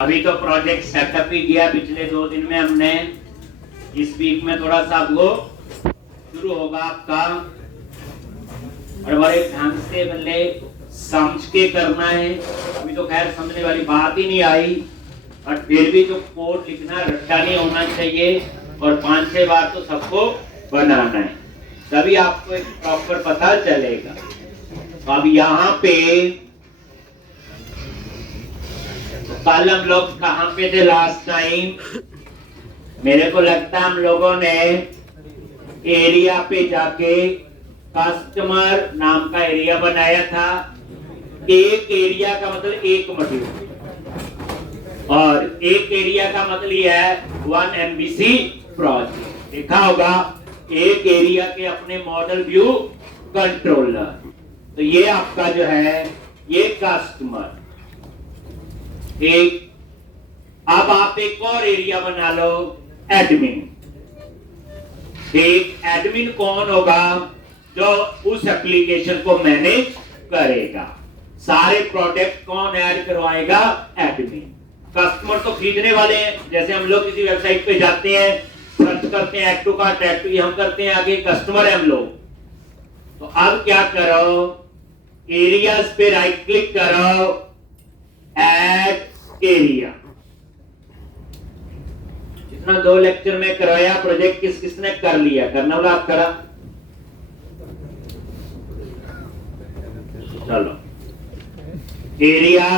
अभी तो project setup ही किया पिछले 2 दिन में हमने। इस वीक में थोड़ा सा वो शुरू होगा आपका, और बड़े ढंग से बल्ले समझ के करना है। अभी तो खैर समझने वाली बात ही नहीं आई, और फिर भी जो कोड लिखना रट्टा नहीं होना चाहिए, और 5-6 बार तो सबको बनाना है, तभी आपको एक प्रॉपर पता चलेगा। तो अब यहाँ पे कल हम लोग कहाँ पे थे लास्ट टाइम? मेरे को लगता है हम लोगों ने एरिया पे जाके कस्टमर नाम का एरिया बनाया था। एक एरिया का मतलब एक मॉड्यूल, और एक एरिया का मतलब यह है 1 MVC प्रोजेक्ट। देखा होगा एक एरिया के अपने मॉडल व्यू कंट्रोलर। तो ये आपका जो है ये कस्टमर एक। अब आप एक और एरिया बना लो, एडमिन। एक एडमिन कौन होगा? जो उस एप्लीकेशन को मैनेज करेगा। सारे प्रोडक्ट कौन ऐड करवाएगा? एडमिन। कस्टमर तो खरीदने वाले हैं, जैसे हम लोग किसी वेबसाइट पे जाते हैं, सर्च करते हैं add to cart, add to, ये हम करते हैं, आगे कस्टमर है हम लोग। तो अब क्या करो, एरियाज पे राइट क्लिक करो, ऐड एरिया। जितना 2 लेक्चर में करवाया प्रोजेक्ट किस किसने कर लिया? करना वाला आप करा? चलो एरिया,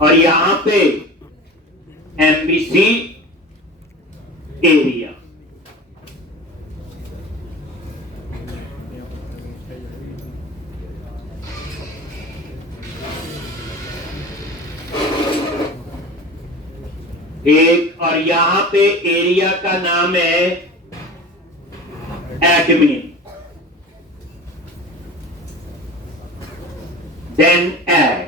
और यहां पे MVC एरिया। एक, और यहां पे एरिया का नाम है एडमिन। देन ऐड,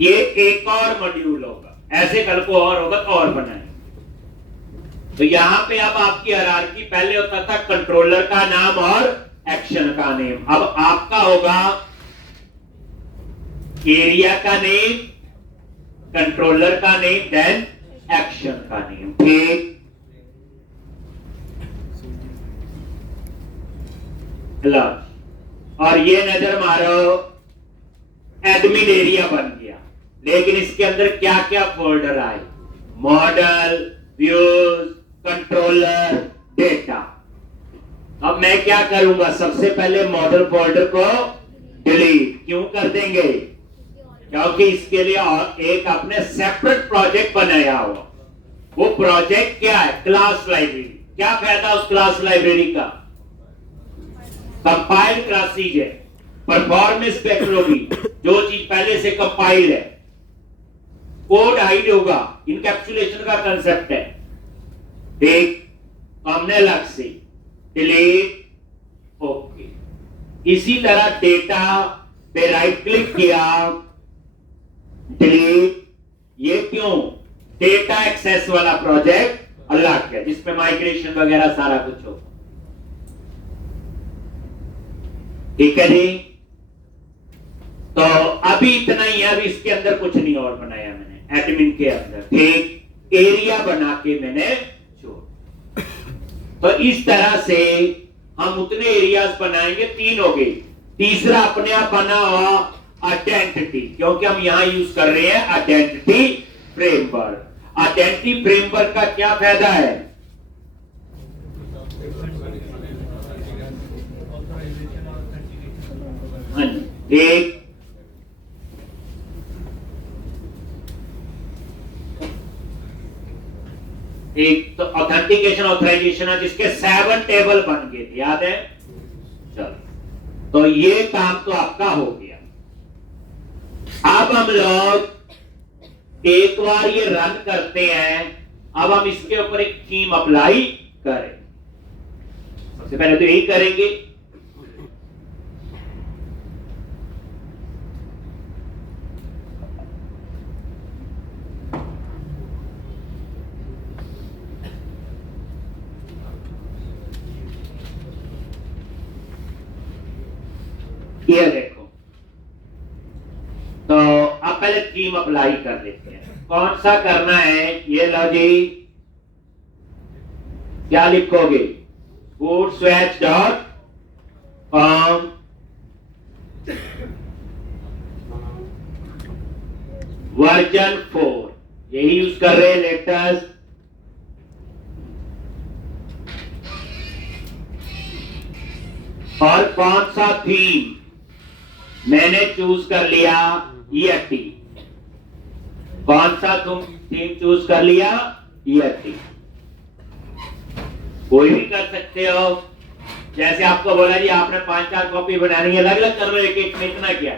ये एक और मॉड्यूल होगा। ऐसे कल को और होगा तो और बनाएंगे। तो यहां पे अब आपकी हायरार्की पहले होता था कंट्रोलर का नाम और एक्शन का नेम। अब आपका होगा एरिया का नेम, कंट्रोलर का नेम, देन एक्शन का नेम। ठीक, और ये नजर मारो, एडमिन एरिया बन गया। लेकिन इसके अंदर क्या क्या फोल्डर आए? Model, views, controller, data. अब मैं क्या करूंगा, सबसे पहले मॉडल फोल्डर को डिलीट। क्यों कर देंगे? क्योंकि इसके लिए एक अपने सेपरेट प्रोजेक्ट बनाया हुआ। वो प्रोजेक्ट क्या है? Class library. क्या फायदा उस क्लास लाइब्रेरी का? कंपाइल क्लासेज है, परफॉर्मेंस बेटर होगी, जो चीज पहले से कंपाइल है, कोड हाइड होगा, इनकैप्सुलेशन का कंसेप्ट है। ठीक, हमने अलग से डिलीट, ओके। इसी तरह डेटा पे राइट क्लिक किया, डिलीट। ये क्यों? डेटा एक्सेस वाला प्रोजेक्ट अलग है, जिसमें माइग्रेशन वगैरह सारा कुछ हो। ठीक है जी। तो अभी इतना ही है, अभी इसके अंदर कुछ नहीं और बनाया मैंने एडमिन के अंदर। ठीक, एरिया बना के मैंने छोड़। तो इस तरह से हम उतने एरियाज बनाएंगे। 3 हो गए। तीसरा अपने आप बना हुआ आइडेंटिटी, क्योंकि हम यहां यूज कर रहे हैं आइडेंटिटी फ्रेमवर्क। आइडेंटिटी फ्रेमवर्क का क्या फायदा है? एक तो ऑथेंटिकेशन ऑथराइजेशन है, जिसके 7 टेबल बन गए थे, याद है? चलो, तो ये काम तो आपका हो गया। अब हम लोग एक बार ये रन करते हैं। अब हम इसके ऊपर एक थीम अप्लाई करें। सबसे पहले तो यही करेंगे। ये देखो, तो अब पहले थीम अप्लाई कर लेते हैं। कौन सा करना है? ये लो जी, क्या लिखोगे? foodswatch.com वर्जन 4 यही यूज कर रहे हैं, लेटेस्ट। और कौन सा थीम? मैंने चूज कर लिया EFT। कौन सा तुम थीम चूज कर लिया? EFT। कोई भी कर सकते हो। जैसे आपको बोला जी आपने 5-4 कॉपी बनानी है, अलग अलग कर लो, एक एक में इतना क्या।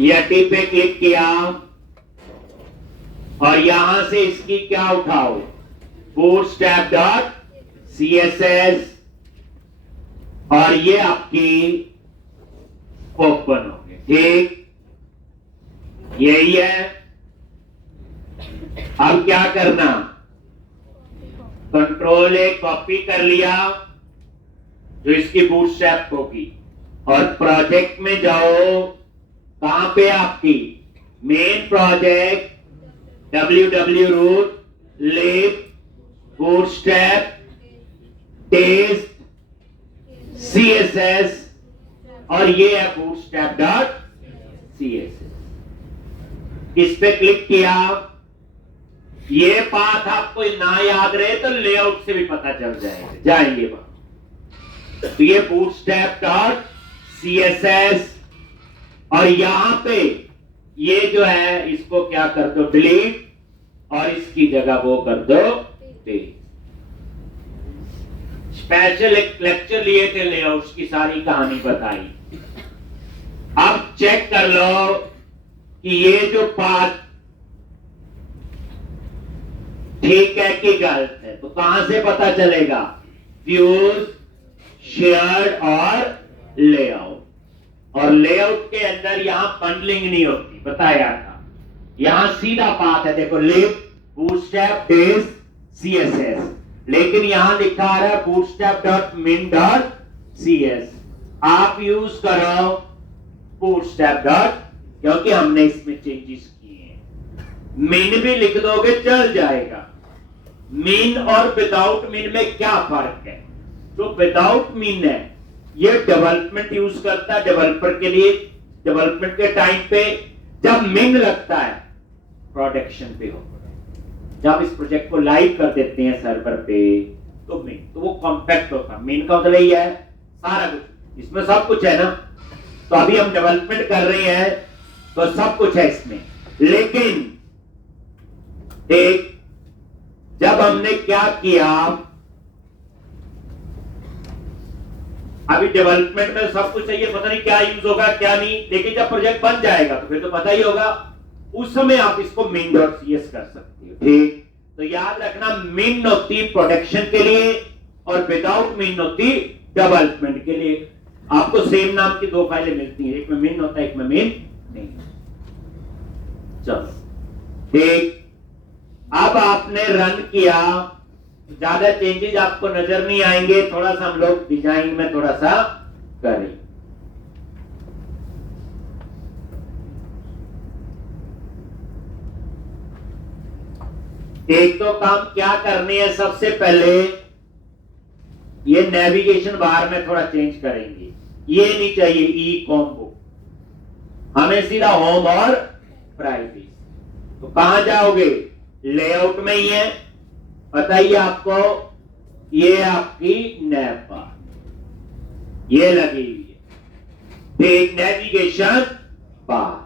EFT पे क्लिक किया और यहां से इसकी क्या उठाओ? bootstrap.css और ये आपकी ओपन हो गई। ठीक, यही है। अब क्या करना? कंट्रोल-A कॉपी कर लिया जो इसकी बूटस्ट्रैप होगी और प्रोजेक्ट में जाओ। कहां पे? आपकी main project www lib bootstrap test css और ये है bootstrap.css। इस पे क्लिक किया। ये पाथ आपको ना याद रहे तो लेआउट से भी पता चल जाएगा, जाएंगे वहां। तो ये bootstrap.css और यहां पे ये जो है इसको क्या कर दो? डिलीट और इसकी जगह वो कर दो डिलीट। स्पेशल एक लेक्चर लिए थे, लेआउट्स की सारी कहानी बताई। अब चेक कर लो कि ये जो पाथ ठीक है कि गलत है। तो कहां से पता चलेगा? व्यूज, शेयर्ड और लेआउट। और लेआउट के अंदर यहां बंडलिंग नहीं होती, बताया था। यहां सीधा पाथ है, देखो लिब bootstrap test css, लेकिन यहां लिखा आ रहा है bootstrap.min.cs। आप यूज करो bootstrap. क्योंकि हमने इसमें चेंजेस किए हैं। min भी लिख दोगे चल जाएगा। min और विदाउट min में क्या फर्क है? जो विदाउट min है ये डेवलपमेंट यूज करता है डेवलपर के लिए, डेवलपमेंट के टाइम पे। जब min लगता है प्रोडक्शन पे होगा। जब इस प्रोजेक्ट को लाइव कर देते हैं सर्वर पे तो min, तो वो कॉम्पैक्ट होता है। min का मतलब यही है सारा कुछ, इसमें सब कुछ है ना। तो अभी हम डेवलपमेंट कर रहे हैं तो सब कुछ है इसमें। लेकिन एक जब हमने क्या किया, अभी डेवलपमेंट में सब कुछ चाहिए, पता नहीं क्या यूज होगा क्या नहीं, लेकिन जब प्रोजेक्ट बन जाएगा तो फिर तो पता ही होगा। उस समय आप इसको min.cs कर सकते हो। ठीक, तो याद रखना min होती प्रोडक्शन के लिए और विदाउट min होती डेवलपमेंट के लिए। आपको सेम नाम की 2 फाइलें मिलती हैं, एक में min होता है, एक में min नहीं। चलो ठीक, अब आपने रन किया, ज्यादा चेंजेस आपको नजर नहीं आएंगे। थोड़ा सा हम लोग डिजाइन में थोड़ा सा करें। एक तो काम क्या करनी है, सबसे पहले ये नेविगेशन बार में थोड़ा चेंज करेंगे। ये नहीं चाहिए ई कॉम्बो, हमें सीधा होम और प्राइवेसी। तो कहां जाओगे? लेआउट में ही है, बताइए आपको। ये आपकी नैव बार ये लगी हुई है, ठीक, नेविगेशन बार।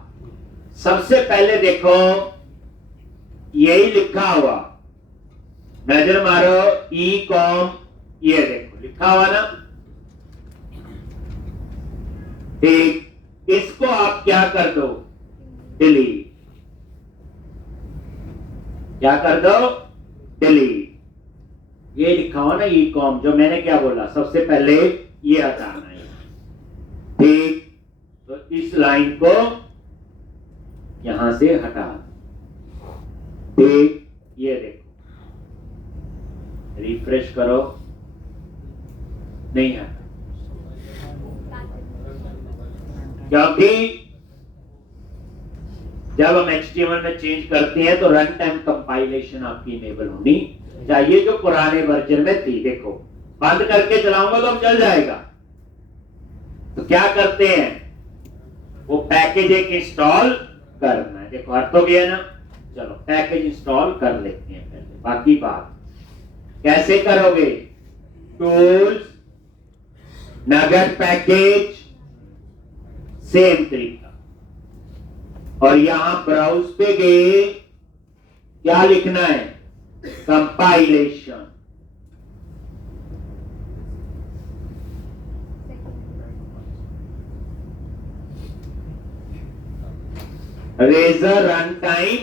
सबसे पहले देखो यही लिखा हुआ, नजर मारो ई कॉम, ये देखो लिखा हुआ ना। ठीक, इसको आप क्या कर दो? डिलीट। क्या कर दो? डिलीट। ये लिखा हुआ ना ई कॉम, जो मैंने क्या बोला, सबसे पहले ये हटाना है। ठीक, तो इस लाइन को यहां से हटा। ठीक, ये देखो, रिफ्रेश करो, नहीं है क्योंकि जब हम HTML में चेंज करते हैं तो रन टाइम कंपाइलेशन आपकी इनेबल होनी चाहिए, जो पुराने वर्जन में थी। देखो बंद करके चलाऊंगा तो हम चल जाएगा। तो क्या करते हैं, वो पैकेज एक इंस्टॉल करना है। देखो अर्थ हो गया ना। चलो पैकेज इंस्टॉल कर लेते हैं पहले, बाकी बात कैसे करोगे। टूल्स, नगद पैकेज, सेम तरीका। और यहां ब्राउज पे गए, क्या लिखना है, compilation. Razor run time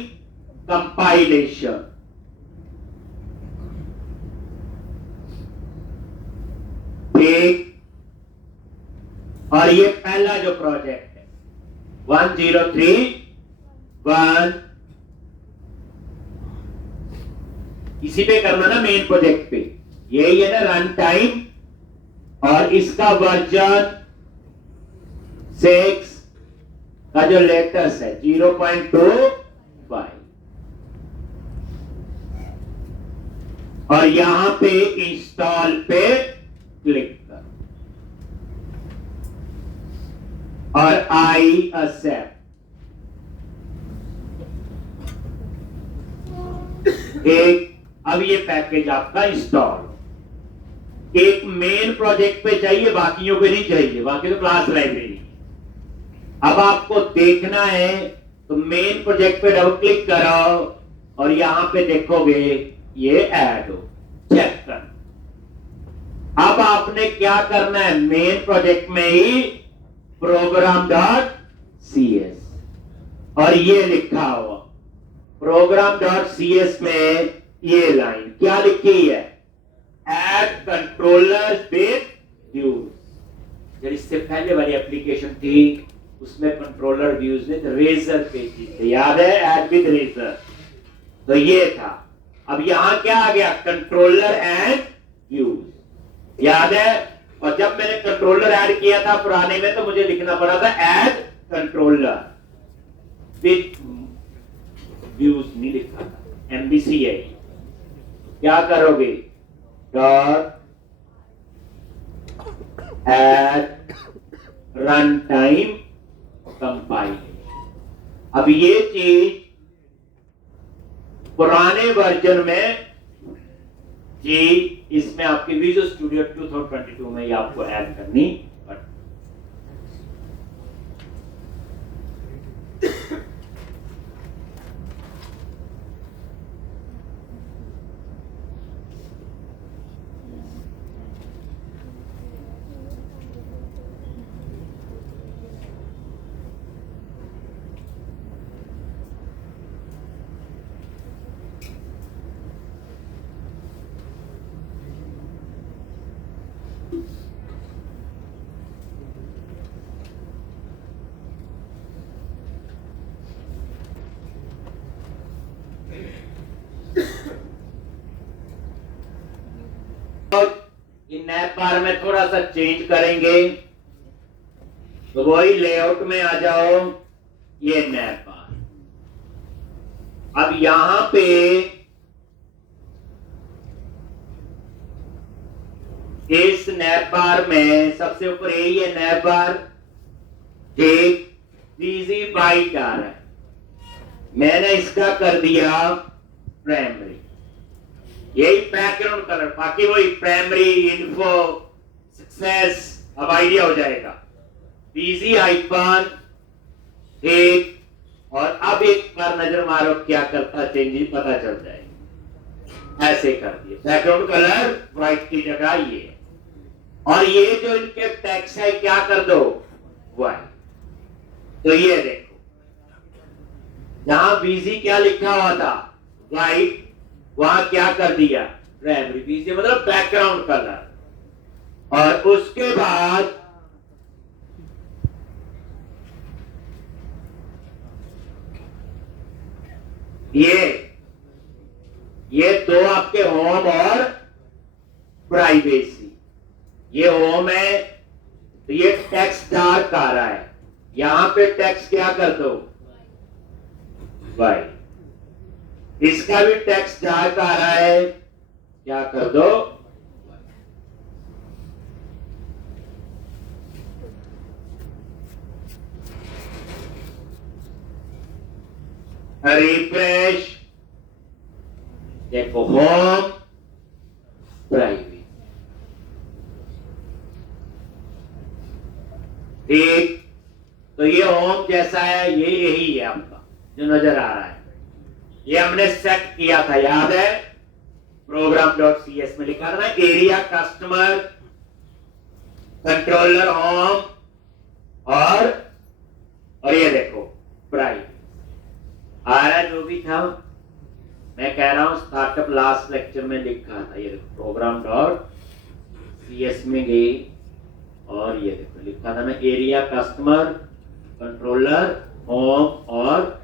compilation. ठीक। और ये पहला जो प्रोजेक्ट है 1031, इसी पे करना ना, मेन प्रोजेक्ट पे। यही है ना रन टाइम, और इसका वर्जन 6 का जो लेटेस्ट है 0.25। और यहां पे इंस्टॉल पे क्लिक कर और आई एक्सेप्ट। एक अब ये पैकेज आपका इंस्टॉल। एक मेन प्रोजेक्ट पे चाहिए, बाकियों पे नहीं चाहिए, बाकी तो क्लास लाइब्रेरी। अब आपको देखना है तो मेन प्रोजेक्ट पे डबल क्लिक करो और यहां पे देखोगे ये ऐड हो, चेक कर। अब आपने क्या करना है, मेन प्रोजेक्ट में ही program.cs और ये लिखा हुआ program.cs में ये लाइन क्या लिखी है, add controllers with views। जब इससे पहले वाली एप्लीकेशन थी उसमें कंट्रोलर व्यूज ने रेजर पेजेस थे, याद है, ऐड विद रेजर। तो ये था। अब यहां क्या आ गया, कंट्रोलर एंड व्यूज, याद है। और जब मैंने कंट्रोलर ऐड किया था पुराने में तो मुझे लिखना पड़ा था ऐड कंट्रोलर विद व्यूज, नहीं लिखा था, MVC है। क्या करोगे, dot ad run time compilation. अब ये चीज पुराने वर्जन में जी, इसमें आपकी विजुअल स्टूडियो 2022 में ये आपको ऐड करनी पड़ती। इन नैप बार में थोड़ा सा चेंज करेंगे, तो वही लेआउट में आ जाओ, ये नैप बार। अब यहां पे इस नैप बार में सबसे ऊपर यही है नैप बार, ठीक, इजी बाइट आ रहा है, मैंने इसका कर दिया प्राइमरी, यही बैकग्राउंड कलर, बाकी वही प्राइमरी, इन्फो, सक्सेस, अब आइडिया हो जाएगा। इजी आइकन, ठीक। और अब एक बार नजर मारो क्या करता चेंज, पता चल जाएगा। ऐसे कर दिए, बैकग्राउंड कलर व्हाइट की जगह ये, और ये जो इनके टेक्स्ट है क्या कर दो, व्हाइट। तो ये देखो जहां बीजी क्या लिखा हुआ था व्हाइट, वहां क्या कर दिया प्राइमरी, बीजी मतलब बैकग्राउंड कलर। और उसके बाद ये दो आपके होम और प्राइवेसी, ये होम है तो ये टेक्स्ट डार्क आ रहा है, यहां पे टेक्स्ट क्या कर दो वाई। इसका भी टेक्स्ट जहां का आ रहा है, क्या कर दो, रिफ्रेश, देखो होम प्राइवेट, ठीक। तो ये होम जैसा है, ये यही है आपका जो नजर आ रहा है, ये हमने सेट किया था, याद है, program.cs में लिखा था ना, एरिया कस्टमर कंट्रोलर होम और ये देखो प्राइवेट आ रहा है। जो भी था मैं कह रहा हूं, स्टार्टअप लास्ट लेक्चर में लिखा था, ये देखो program.cs में गई और ये देखो लिखा था ना, एरिया कस्टमर कंट्रोलर होम, और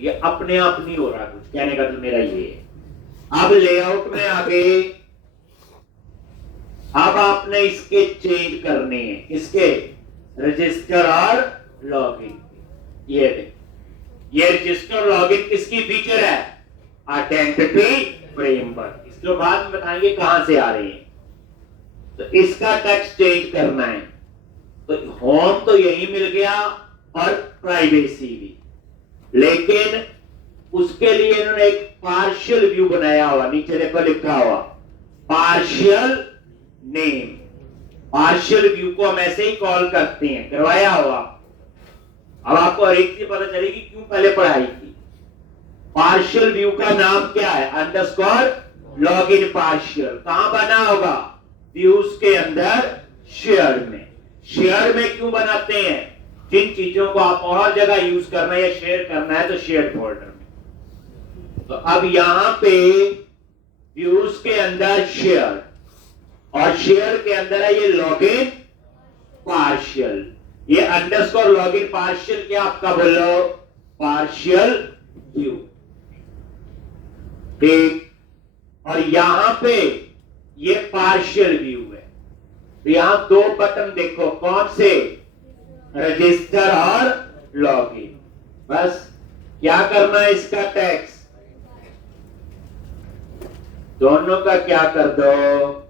ये अपने आप नहीं हो रहा कुछ, कहने का तो मेरा ये है। अब लेआउट में आगे, अब आपने इसके चेंज करने हैं, इसके रजिस्टर और लॉगिन। ये देखो, ये रजिस्टर लॉगिन किसकी फीचर है, आइडेंटिटी फ्रेमवर्क। इसके बाद में बताएंगे कहां से आ रहे हैं। तो इसका टेक्स्ट चेंज करना है, तो होम तो यही मिल गया और प्राइवेसी भी, लेकिन उसके लिए इन्होंने एक पार्शियल व्यू बनाया हुआ, नीचे देखो लिखा हुआ पार्शियल नेम। पार्शियल व्यू को हम ऐसे ही कॉल करते हैं, करवाया हुआ। अब आपको हर एक चीज पता चलेगी क्यों पहले पढ़ाई थी। पार्शियल व्यू का नाम क्या है, अंडरस्कोर लॉगिन पार्शियल। कहां बना होगा, व्यूज के अंदर शेयर में। शेयर में क्यों बनाते हैं, जिन चीजों को आप और जगह यूज करना है या शेयर करना है तो शेयर फोल्डर में। तो अब यहां पे व्यूज के अंदर शेयर, और शेयर के अंदर है ये लॉगिन पार्शियल। ये अंडरस्कोर लॉगिन पार्शियल क्या आपका बोलो, पार्शियल व्यू, ठीक। और यहां पे ये पार्शियल व्यू है। तो यहां दो बटन देखो, कौन से, रजिस्टर और लॉगिन। बस क्या करना है, इसका टेक्स्ट दोनों का क्या कर दो,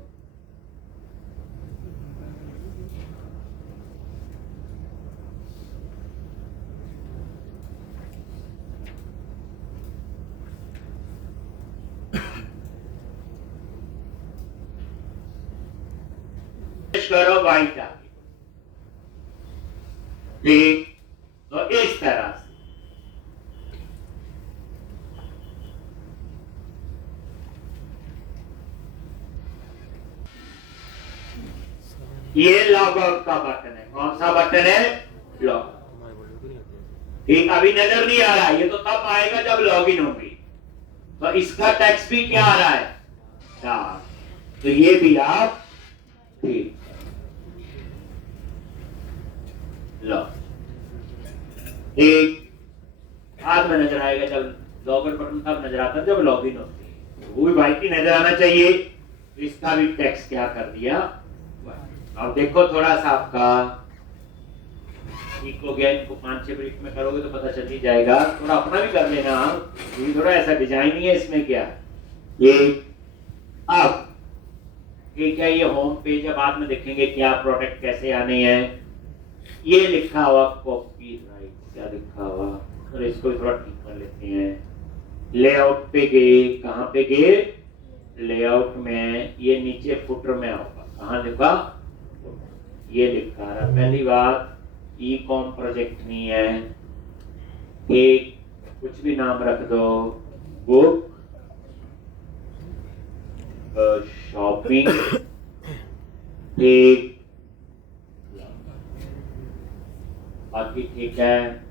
करो वाइट आगे, ठीक। तो इस तरह से ये लॉग आउट का बटन है। कौन सा बटन है, लॉग, ठीक। अभी नजर नहीं आ रहा, ये तो तब आएगा जब लॉगिन होगी। तो इसका टेक्स्ट भी क्या आ रहा है, डार्क। तो ये भी आप, ठीक, लो, एक हाथ में नजर आएगा जब लॉगिन बटन, तब नजर आता है जब लॉगिन होती है। वो भी वाइट ही नजर आना चाहिए। तो इसका भी टेक्स्ट क्या कर दिया। अब देखो थोड़ा सा आपका ठीक हो गया। इनको 5-6 मिनट में करोगे तो पता चल ही जाएगा। थोड़ा अपना भी कर लेना, ये थोड़ा ऐसा डिजाइन ही है इसमें। क्या ये, अब ये क्या, ये होम पेज है, बाद में देखेंगे क्या प्रोडक्ट कैसे आने हैं। ये लिखा हुआ कॉपी राइट, क्या लिखा हुआ, और इसको भी थोड़ा ठीक कर लेते हैं। लेआउट पे गए, कहां पे गए, लेआउट में, ये नीचे फुटर में होगा, कहां लिखा, ये लिखा रहा। पहली बात, ई कॉम प्रोजेक्ट नहीं है, एक कुछ भी नाम रख दो, बुक शॉपिंग, एक बाकी ठीक है।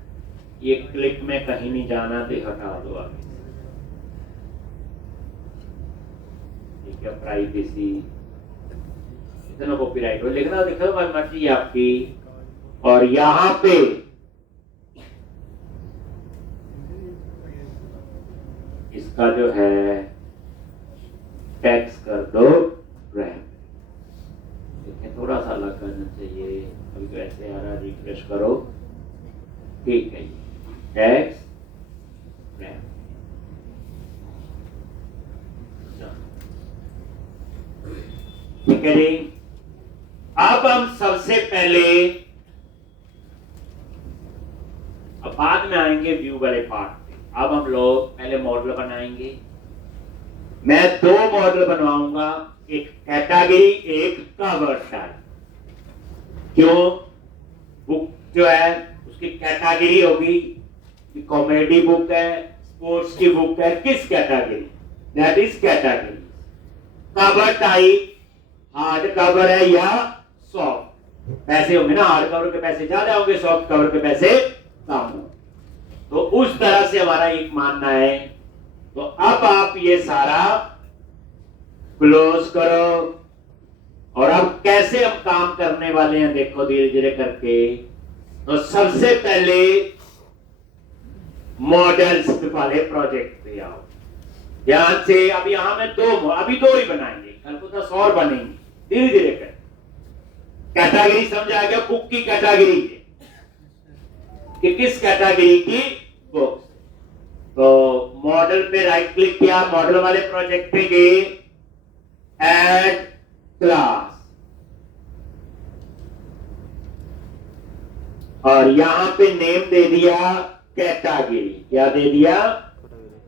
ये क्लिक में कहीं नहीं जाना, तो हटा दो आगे, ठीक है। प्राइवेसी, इतना कॉपीराइट हो, लिखना देखो मर्जी आपकी। और यहां पे इसका जो है टेक्स्ट कर दो रैम, थोड़ा सा अलग करना चाहिए। अभी तो ऐसे आ रहा, रिफ्रेश करो, ठीक है। टेक्स्ट ठीक है जी। अब हम सबसे पहले, अब बाद में आएंगे व्यू वाले पार्ट पे। अब हम लोग पहले मॉडल बनाएंगे। मैं 2 मॉडल बनवाऊंगा, एक कैटेगरी, एक कवर टाइप। क्यों? बुक जो है उसकी कैटेगरी होगी कि कॉमेडी बुक है, स्पोर्ट्स की बुक है, किस category, that is category. Cover type hard cover है या सॉफ्ट। पैसे होंगे ना, हार्ड कवर के पैसे ज्यादा होंगे, सॉफ्ट कवर के पैसे कम होंगे। तो उस तरह से हमारा एक मानना है। तो अब आप ये सारा क्लोज करो, और अब कैसे हम काम करने वाले हैं देखो धीरे धीरे करके। तो सबसे पहले मॉडल्स वाले प्रोजेक्ट पे आओ ध्यान से। अब यहां में अभी 2 ही बनाएंगे, कल को 10 और बनेंगे, धीरे धीरे कर। कैटेगरी समझ आ गया? बुक की कैटेगरी कि किस कैटेगरी की बुक। तो मॉडल पे राइट क्लिक किया, मॉडल वाले प्रोजेक्ट पे गए, ऐड क्लास, और यहां पे नेम दे दिया कैटेगरी। क्या दे दिया?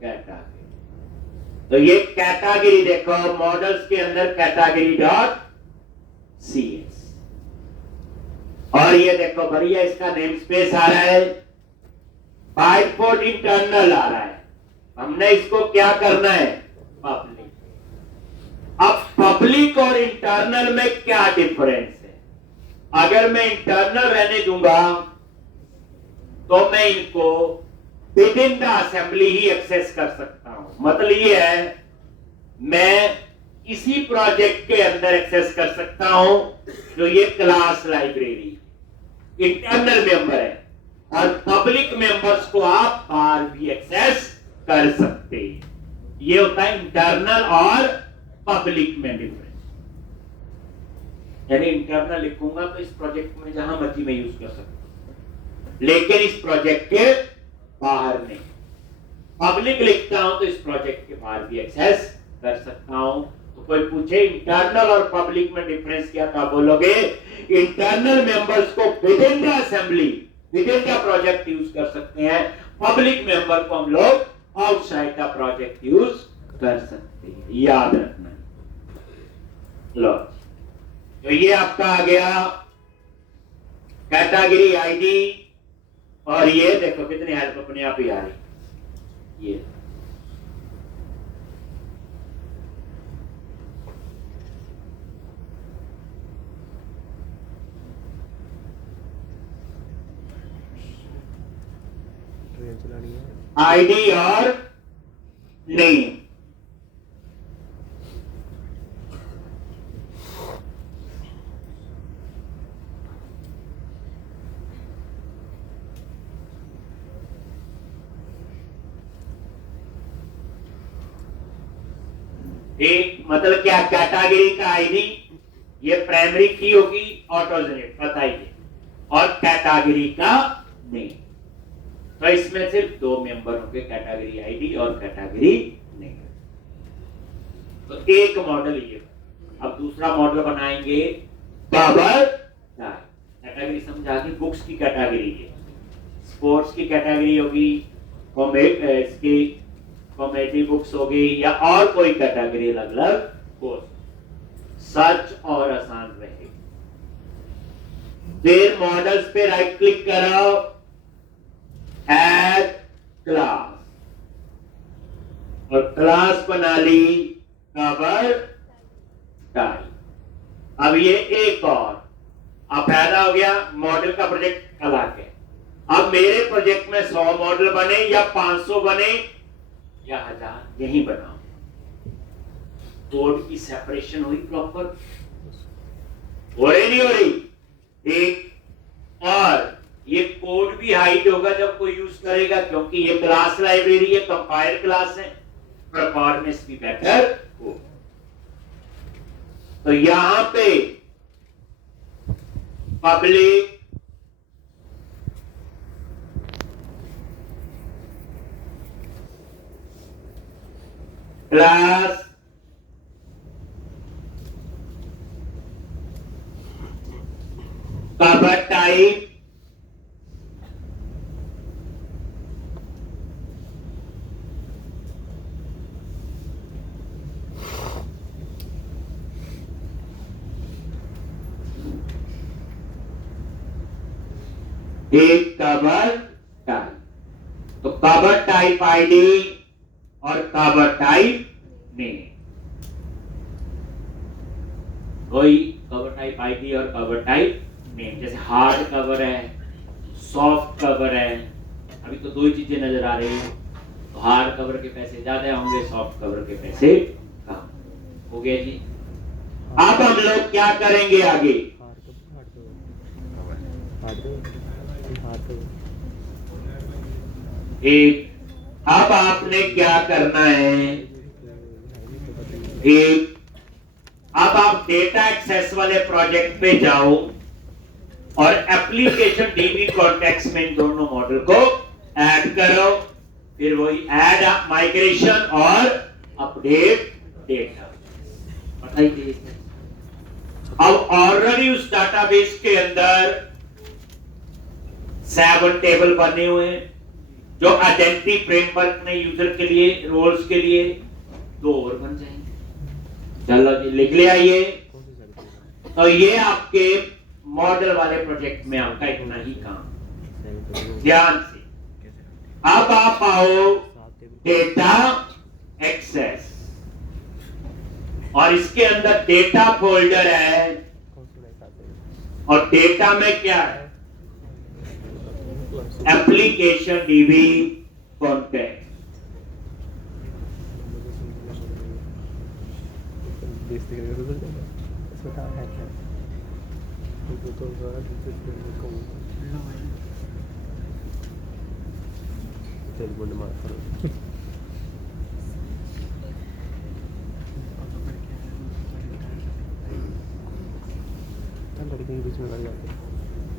कैटेगरी। तो ये कैटेगरी देखो, मॉडल्स के अंदर कैटेगरी डॉट CS, और ये देखो बढ़िया इसका नेम स्पेस आ रहा है, बाय डिफॉल्ट इंटरनल आ रहा है। हमने इसको क्या करना है? पब्लिक। अब पब्लिक और इंटरनल में क्या डिफरेंस है? अगर मैं इंटरनल रहने दूंगा तो मैं इनको विद इन द असेंबली ही एक्सेस कर सकता हूं। मतलब ये है, मैं इसी प्रोजेक्ट के अंदर एक्सेस कर सकता हूं जो ये क्लास लाइब्रेरी इंटरनल मेंबर है, और पब्लिक मेंबर्स को आप बाहर भी एक्सेस कर सकते हैं। ये होता है इंटरनल और पब्लिक में डिफरेंस। यानी इंटरनल लिखूंगा तो इस प्रोजेक्ट में जहां मर्जी में यूज कर सकता हूं, लेकिन इस प्रोजेक्ट के बाहर नहीं। पब्लिक लिखता हूं तो इस प्रोजेक्ट के बाहर भी एक्सेस कर सकता हूं। तो कोई पूछे इंटरनल और पब्लिक में डिफरेंस क्या था, बोलोगे इंटरनल मेंबर्स को with in the assembly, with in the project use कर सकते हैं, पब्लिक मेंबर को हम लोग आउटसाइड द प्रोजेक्ट यूज कर सकते हैं। याद रखना। लो, तो ये आपका आ गया कैटेगरी आईडी, और ये देखो कितनी हेल्प अपने आप ही आ रही। ये आईडी और नेम। एक मतलब क्या, कैटेगरी का आईडी, ये प्राइमरी की होगी, ऑटो जनरेट बताइए, और कैटेगरी का नेम। तो इसमें सिर्फ 2 मेंबर होंगे, कैटेगरी आईडी और कैटेगरी नेम। तो एक मॉडल ये। अब दूसरा मॉडल बनाएंगे कवर टाइप। कैटेगरी समझा दी, बुक्स की कैटेगरी है, स्पोर्ट्स की कैटेगरी होगी, इसकी कॉमेडी बुक्स होगी, या और कोई कैटेगरी अलग अलग हो, सर्च और आसान रहे। फिर मॉडल्स पे राइट क्लिक करो, ऐड क्लास, और क्लास बना ली कवर टाइप। अब ये एक और अब पैदा हो गया, मॉडल का प्रोजेक्ट अलग है। अब मेरे प्रोजेक्ट में 100 मॉडल बने या 500 बने या 1000, यही बनाओ। कोड की सेपरेशन हुई प्रॉपर, हो रही नहीं हो रही? एक और ये कोड भी हाइड होगा जब कोई यूज करेगा, क्योंकि ये क्लास लाइब्रेरी है, कंपाइलर क्लास है, परफॉर्मेंस भी बेहतर हो। तो यहां पे पब्लिक, प्लस कवर टाइप एक कवर टाइप, तो कवर टाइप आईडी और कवर टाइप नेम, वही कवर टाइप आईडी और कवर टाइप नेम। जैसे हार्ड कवर है, सॉफ्ट कवर है, अभी तो दो ही चीजें नजर आ रही है, तो हार्ड कवर के पैसे ज्यादा होंगे, सॉफ्ट कवर के पैसे कम। हो गया जी। अब हम लोग क्या करेंगे आगे? एक अब आपने क्या करना है, एक अब आप डेटा एक्सेस वाले प्रोजेक्ट पे जाओ और एप्लीकेशन डीबी कॉन्टेक्स्ट में इन दोनों मॉडल को ऐड करो, फिर वही ऐड माइग्रेशन और अपडेट डेटा बताइए। अब ऑलरेडी उस डाटाबेस के अंदर 7 टेबल बने हुए हैं, जो आइडेंटिटी फ्रेमवर्क ने यूजर के लिए, रोल्स के लिए 2 और बन जाएंगे। चलो जी लिख लिया ये। तो ये आपके मॉडल वाले प्रोजेक्ट में आपका इतना ही काम। ध्यान से अब आप आओ डेटा एक्सेस, और इसके अंदर डेटा फोल्डर है, और डेटा में क्या है? Application dB context.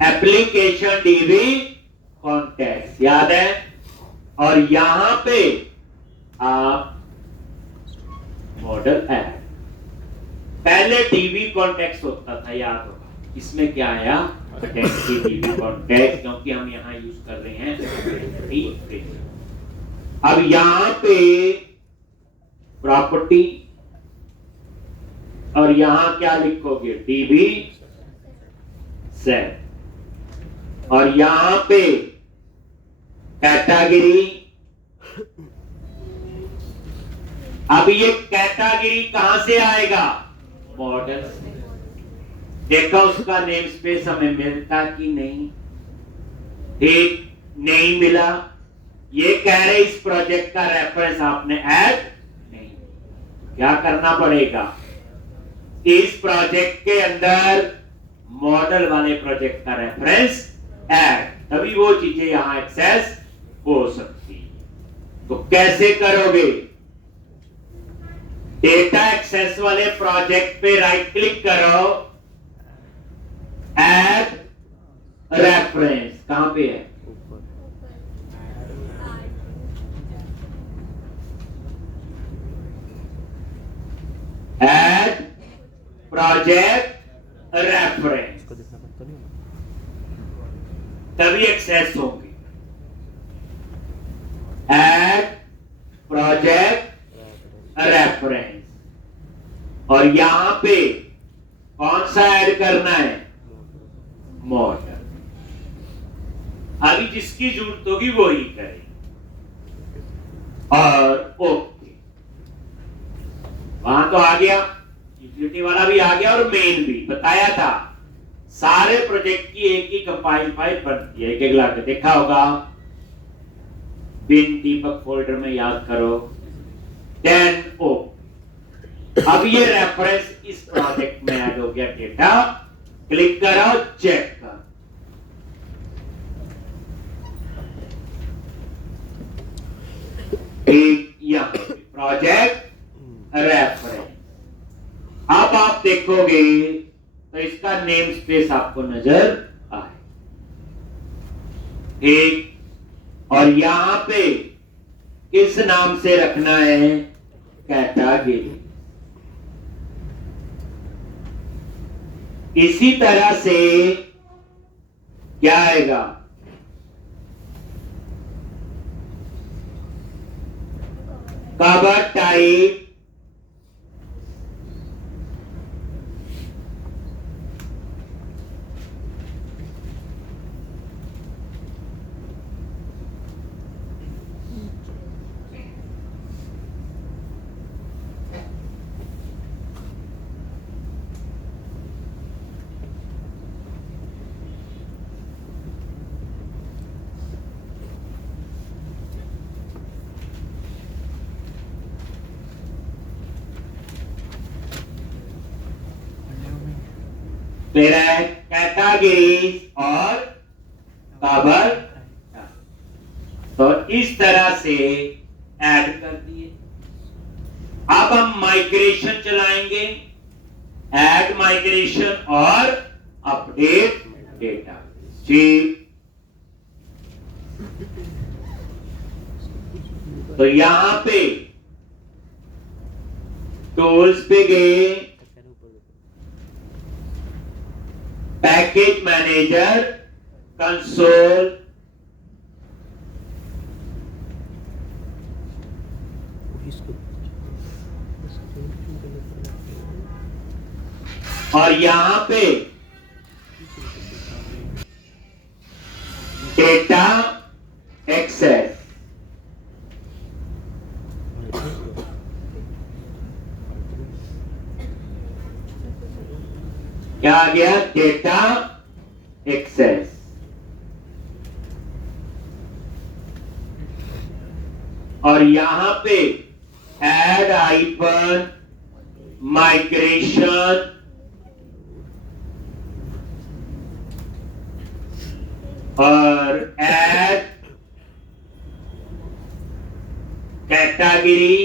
Application dB context याद है, और यहां पे आप मॉडल ऐड, पहले डीबी कॉन्टेक्स्ट होता था, याद होगा। इसमें क्या आया? डीबी कॉन्टेक्स्ट, क्योंकि हम यहां यूज कर रहे हैं। अब यहां पे प्रॉपर्टी, और यहां क्या लिखोगे? डीबी सेट, और यहां पे कैटेगरी। अब ये कैटेगरी कहां से आएगा? मॉडल से। देखा उसका नेम स्पेस हमें मिलता कि नहीं? एक नहीं मिला। ये कह रहे इस प्रोजेक्ट का रेफरेंस आपने ऐड नहीं, क्या करना पड़ेगा? इस प्रोजेक्ट के अंदर मॉडल वाले प्रोजेक्ट का रेफरेंस ऐड, तभी वो चीजें यहां एक्सेस हो सकती है। तो कैसे करोगे? डेटा एक्सेस वाले प्रोजेक्ट पे राइट क्लिक करो, ऐड रेफरेंस, कहां पे है? ऐड प्रोजेक्ट रेफरेंस, तभी एक्सेस होंगे। ऐड प्रोजेक्ट रेफरेंस, और यहां पे कौन सा ऐड करना है? मॉडल। अभी जिसकी जरूरत होगी वो ही करें, और ओके, वहां तो आ गया, यूटिलिटी वाला भी आ गया, और मेन भी बताया था। सारे प्रोजेक्ट की एक ही कंपाइल फाइल बनती है, एक लाके देखा होगा। बिन दीपक फोल्डर में याद करो 10 ओ। अब ये रेफरेंस इस प्रोजेक्ट में ऐड हो गया, डेटा क्लिक करो, चेक करो। एक यहां प्रोजेक्ट रेफरेंस। अब आप देखोगे तो इसका नेम स्पेस आपको नजर आए, एक, और यहां पे किस नाम से रखना है? कैटेगरी। इसी तरह से क्या आएगा, कवर टाइप, फिर है कैटेगरीज और कवर। तो इस तरह से ऐड कर दिए। अब हम माइग्रेशन चलाएंगे, ऐड माइग्रेशन और अपडेट डेटा। ठीक, तो यहां पे टूल्स पे गए, पैकेज मैनेजर, कंसोल, और यहां पे डेटा एक्सेस। क्या आ गया, डेटा एक्सेस। और यहां पे ऐड आइकन, माइग्रेशन, और add category,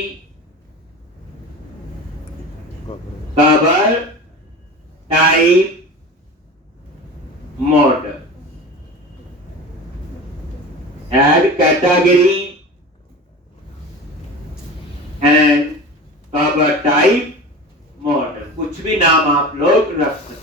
cover type, model. Add category and cover type model, कुछ भी नाम आप लोग रख सकते।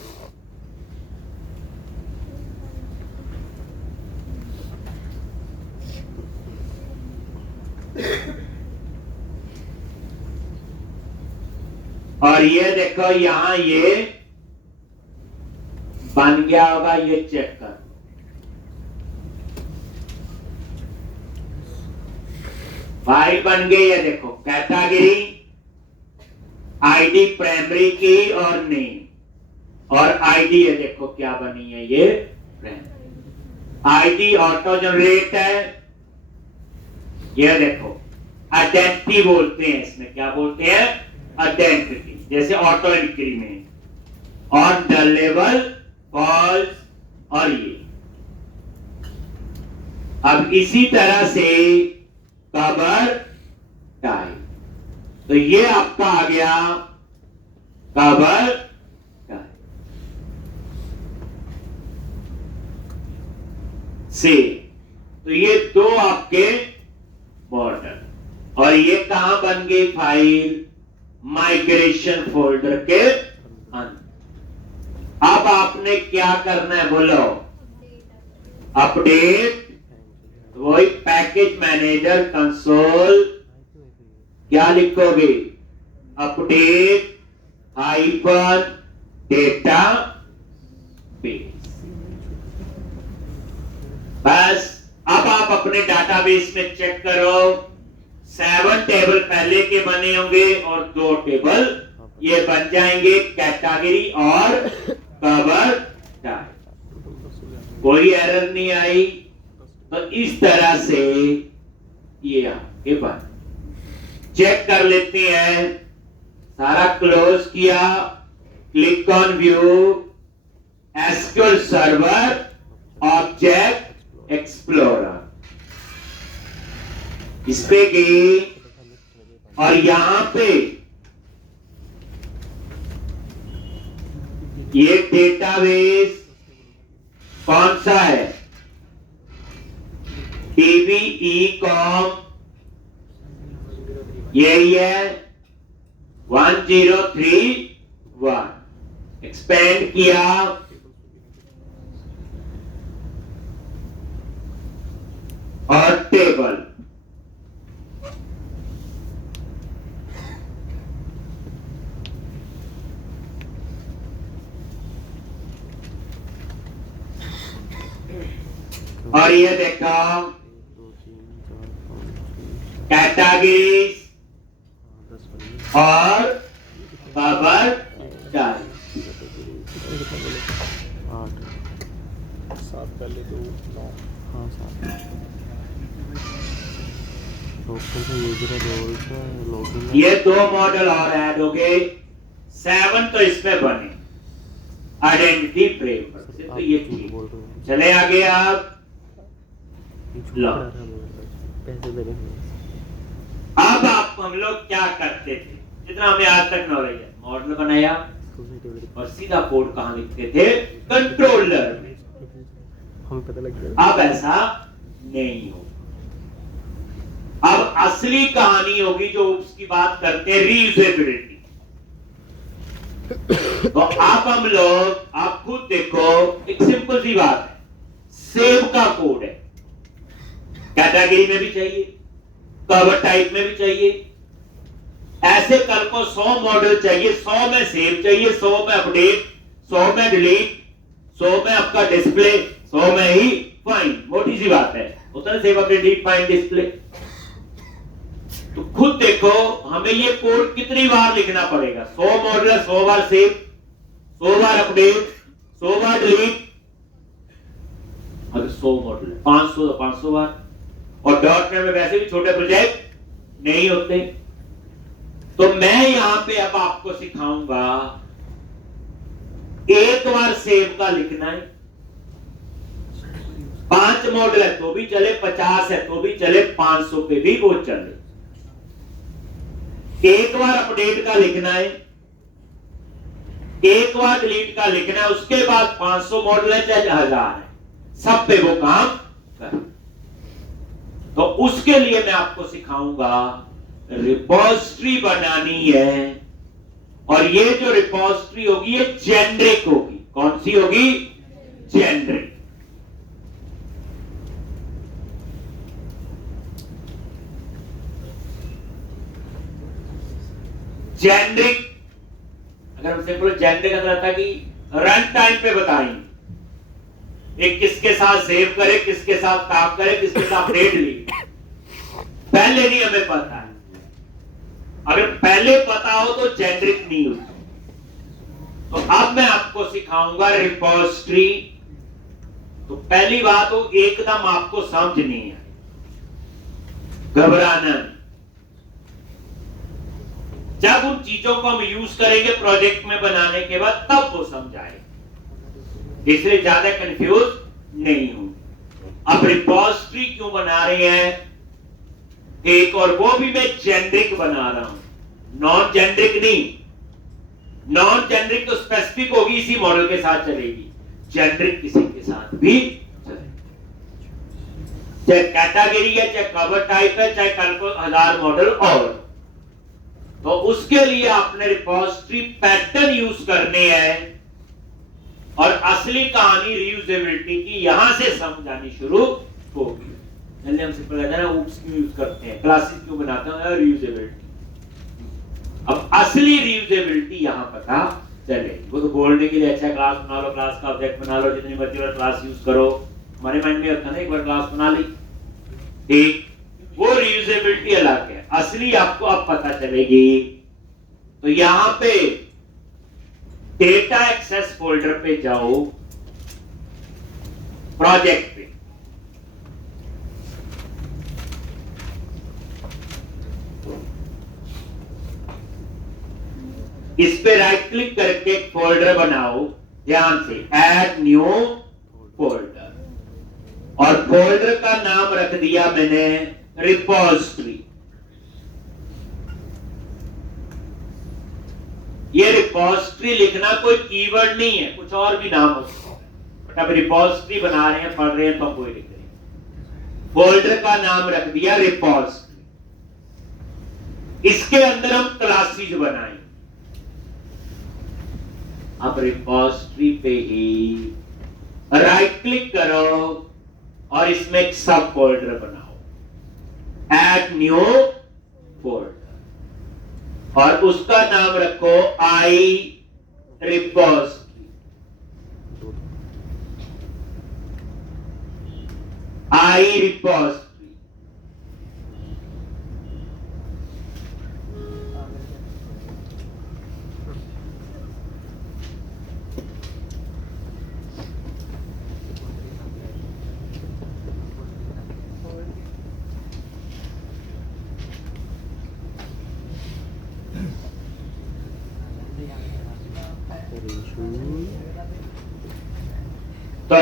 और ये देखो यहां ये बन गया होगा, ये चेक कर। फाइल बन गई है, देखो कैटेगरी, आईडी प्राइमरी की और नेम, और आईडी है देखो क्या बनी है, ये प्राइमरी। आईडी ऑटो जनरेट है, ये देखो आइडेंटिटी बोलते हैं इसमें, क्या बोलते हैं, आइडेंटिटी, जैसे ऑटो इंक्रीमेंट और द लेवल फॉल्स। और ये अब इसी तरह से कवर टाइप, तो ये आपका आ गया कवर टाइप से। तो ये दो आपके मॉडल, और ये कहां बन गई फाइल, माइग्रेशन फोल्डर के अंदर। अब आपने क्या करना है बोलो, अपडेट, वही पैकेज मैनेजर कंसोल, क्या लिखोगे, अपडेट हाइफन डेटा बेस। बस अब आप अपने डाटाबेस में चेक करो, 7 टेबल पहले के बने होंगे और 2 टेबल ये बन जाएंगे, कैटेगरी और कवर टाइप। कोई एरर नहीं आई। तो इस तरह से ये आपके बन। चेक कर लेते हैं, सारा क्लोज किया, click on view, SQL server, object explorer, इस पे गए और यहां पे ये डेटाबेस कौन सा है, टीवी ई कॉम, यही है। 1031 एक्सपेंड किया, और टेबल और ये देखा कैटेगरीज और कवर डाल 7 पहले 2 9 हाँ 7 ये 2 मॉडल और ऐड हो गए, 7 तो इसमें बने आइडेंटिटी फ्रेमवर्क से, तो ये ठीक। चले आगे आप लो। अब आप हम लोग क्या करते थे, जितना हमें आज तक नॉलेज है, मॉडल बनाया और सीधा कोड कहां लिखते थे, कंट्रोलर में। हमें पता लग गया अब ऐसा नहीं हो। अब असली कहानी होगी जो उसकी बात करते हैं, रीयूजेबिलिटी। तो आप हम लोग, आप खुद देखो, एक सिंपल सी बात है, सेव का कोड है, कैटेगरी में भी चाहिए, कवर टाइप में भी चाहिए। ऐसे कल को 100 मॉडल चाहिए, 100 में सेव चाहिए, 100 में अपडेट, 100 में डिलीट, 100 में आपका डिस्प्ले, 100 में ही फाइंड। मोटी सी बात है, होता है save update delete find display. तो खुद देखो हमें ये कोड कितनी बार लिखना पड़ेगा, 100 मॉडल, 100 बार सेव, 100 बार अपडेट, 100 बार डिलीट। अगर 100 मॉडल 500 तो 500 बार। और डॉट नेट में वैसे भी छोटे प्रोजेक्ट नहीं होते। तो मैं यहां पे अब आपको सिखाऊंगा, एक बार सेव का लिखना है, 5 मॉडल है तो भी चले, 50 है तो भी चले, 500 पे भी वो चले। एक बार अपडेट का लिखना है, एक बार डिलीट का लिखना है, उसके बाद 500 मॉडल है चाहे 1000 है, सब पे वो काम कर। तो उसके लिए मैं आपको सिखाऊंगा, रिपोजिटरी बनानी है। और ये जो रिपोजिटरी होगी ये जेनरिक होगी। कौन सी होगी? जेनरिक। जेनरिक, अगर हम सिंपल जेनरिक का था कि रन टाइम पे बताएंगे, एक किसके साथ सेव करे, किसके साथ काम करे, किसके साथ अपडेट ली, पहले नहीं हमें पता है। अगर पहले पता हो तो जेनरिक नहीं होता। तो अब मैं आपको सिखाऊंगा रिपोजिटरी। तो पहली बात हो, एकदम आपको समझनी है, घबराना नहीं। जब उन चीजों को हम यूज करेंगे प्रोजेक्ट में बनाने के बाद, तब वो समझ आएगा, इसलिए ज्यादा कंफ्यूज नहीं हो। अब रिपोजिटरी क्यों बना रहे हैं एक, और वो भी मैं जेनरिक बना रहा हूं, नॉन जेनरिक नहीं। नॉन जेनरिक तो स्पेसिफिक होगी, इसी मॉडल के साथ चलेगी, जेनरिक किसी के साथ भी चलेगी, चाहे कैटेगरी है, चाहे कवर टाइप है, चाहे कल को 1000 मॉडल और। तो उसके लिए आपने रिपोजिटरी पैटर्न यूज करने हैं। और असली कहानी रीयूजेबिलिटी की यहां से समझ आनी शुरू होगी। जल्दी हम सिंपल कहते हैं ना, ऊप्स क्यों यूज करते हैं, क्लासेस क्यों बनाते हैं, रीयूजेबिलिटी। अब असली रीयूजेबिलिटी यहां पता चलेगी। वो तो बोलने के लिए अच्छा क्लास बना लो, क्लास का ऑब्जेक्ट बना लो, जितनी मर्जी बार क्लास यूज करो, हमारे माइंड में होता है ना, एक बार क्लास बना ली, ठीक, वो रीयूजेबिलिटी अलग है। असली आपको अब पता चलेगी। तो यहां पे डेटा एक्सेस फोल्डर पे जाओ, प्रोजेक्ट पे, इस पे राइट क्लिक करके एक फोल्डर बनाओ, ध्यान से, ऐड न्यू फोल्डर, और फोल्डर का नाम रख दिया मैंने रिपोजिटरी। ये रिपोजिटरी लिखना कोई कीवर्ड नहीं है, कुछ और भी नाम हो सकता है, बट अब रिपोजिटरी बना रहे हैं, पढ़ रहे हैं, तो हम कोई लिख रहे हैं। फोल्डर का नाम रख दिया रिपोजिटरी। इसके अंदर हम क्लासेस बनाएं। अब रिपोजिटरी पे ही राइट क्लिक करो और इसमें एक सब फोल्डर बनाओ, ऐड न्यू फोल्डर, और उसका नाम रखो आई रिपोजिटरी। आई रिपोजिटरी। तो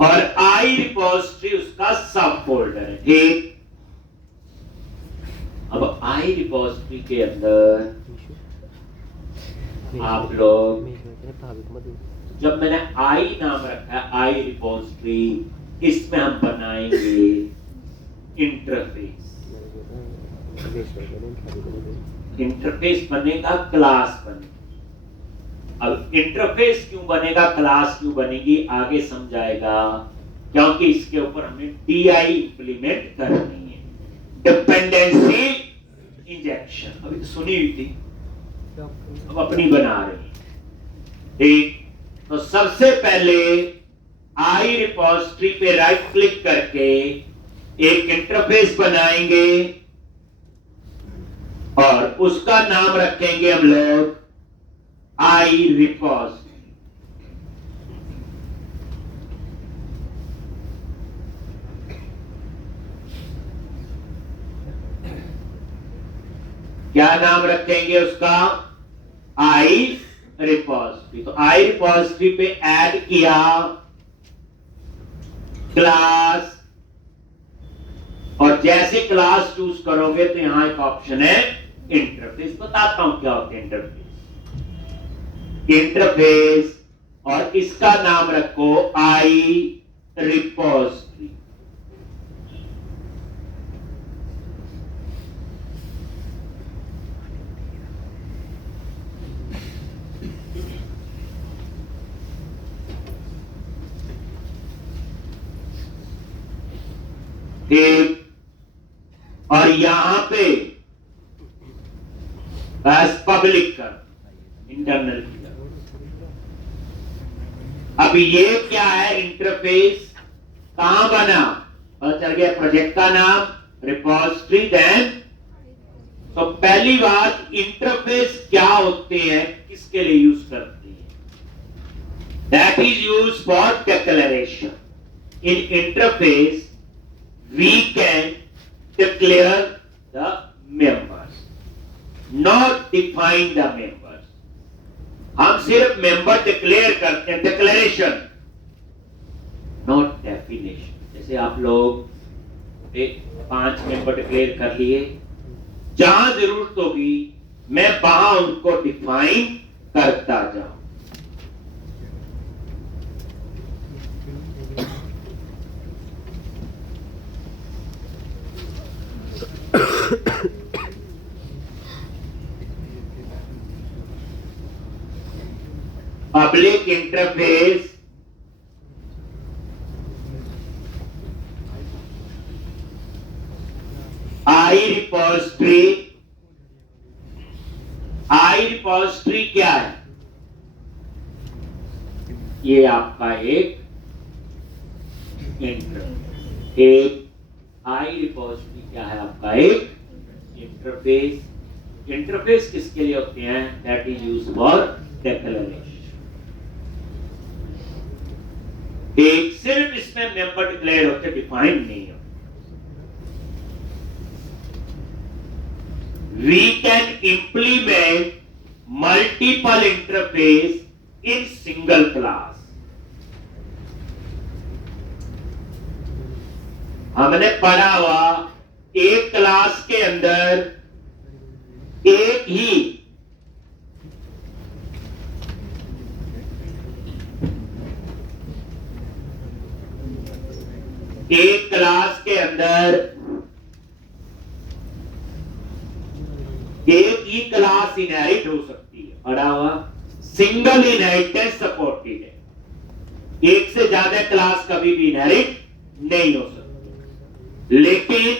और आई रिपोजिटरी उसका सब फोल्डर है, ठीक। अब आई रिपोजिटरी के अंदर आप लोग, जब मैंने आई नाम रखा है आई रिपोजिटरी, इसमें हम बनाएंगे इंटरफेस। इंटरफेस बनेगा, क्लास बनेगी। अब इंटरफेस क्यों बनेगा, क्लास क्यों बनेगी, आगे समझाएगा, क्योंकि इसके ऊपर हमें DI इंप्लीमेंट करनी है, डिपेंडेंसी इंजेक्शन। अभी सुनी हुई थी, अब अपनी बना रही है, ठीक। तो सबसे पहले आई रिपोजिटरी पे राइट क्लिक करके एक इंटरफेस बनाएंगे और उसका नाम रखेंगे हम लोग आई रिपोजिटरी। क्या नाम रखेंगे उसका, आई रिपोजिटरी। तो आई रिपोजिटरी पे ऐड किया क्लास, और जैसे क्लास चूज करोगे तो यहां एक ऑप्शन है इंटरफेस। बताता हूं क्या होता है इंटरफेस। इंटरफेस, और इसका नाम रखो आई रिपोजिटरी। ठीक। और यहां पे बस पब्लिक कर, इंटरनल की। अब ये क्या है, इंटरफेस कहां बना, पता चल गया। प्रोजेक्ट का नाम रिपोजिटरी, देन तो पहली बात, इंटरफेस क्या होते हैं, किसके लिए यूज करते हैं, that is use for declaration. In interface we can declare the members, not define the members. हम सिर्फ मेंबर डिक्लेयर करते हैं, डिक्लेरेशन, नॉट डेफिनेशन। जैसे आप लोग 5 मेंबर डिक्लेयर कर लिए, जहां जरूरत होगी मैं वहां उनको डिफाइन करता जाऊं। पब्लिक इंटरफेस, आई रिपोजिटरी। आई रिपोजिटरी क्या है, ये आपका एक इंटरफेस। एक आई रिपोजिटरी क्या है, आपका एक इंटरफेस। इंटरफेस किसके लिए होते हैं, that is use for declaration. एक सिर्फ इसमें मेंबर डिक्लेयर होते, डिफाइन नहीं होते। We can implement multiple interface in single class. हमने पढ़ा हुआ, एक क्लास के अंदर एक ही क्लास इनहेरिट हो सकती है, पढ़ा हुआ सिंगल इनहेरिटेंस सपोर्टेड है, एक से ज्यादा क्लास कभी भी इनहेरिट नहीं हो सकती। लेकिन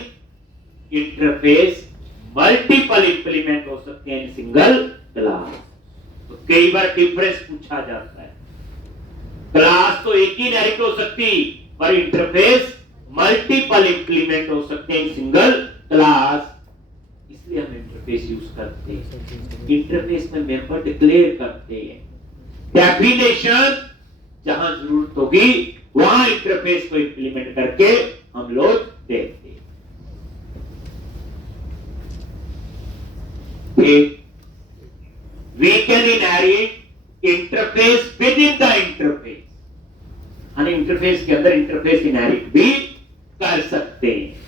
इंटरफेस मल्टीपल इंप्लीमेंट हो सकते हैं इन सिंगल क्लास। तो कई बार डिफरेंस पूछा जाता है, क्लास तो एक ही इनहेरिट हो सकती, पर इंटरफेस मल्टीपल इंप्लीमेंट हो सकते हैं इन सिंगल क्लास, इसलिए हम इंटरफेस यूज करते हैं। इंटरफेस में मेंबर डिक्लेयर करते हैं, डेफिनेशन जहां जरूरत होगी वहां इंटरफेस को इंप्लीमेंट करके हम लोग देखते हैं। We can inherit interface within the interface, हम इंटरफेस के अंदर इंटरफेस इनहेरिट भी कर सकते हैं।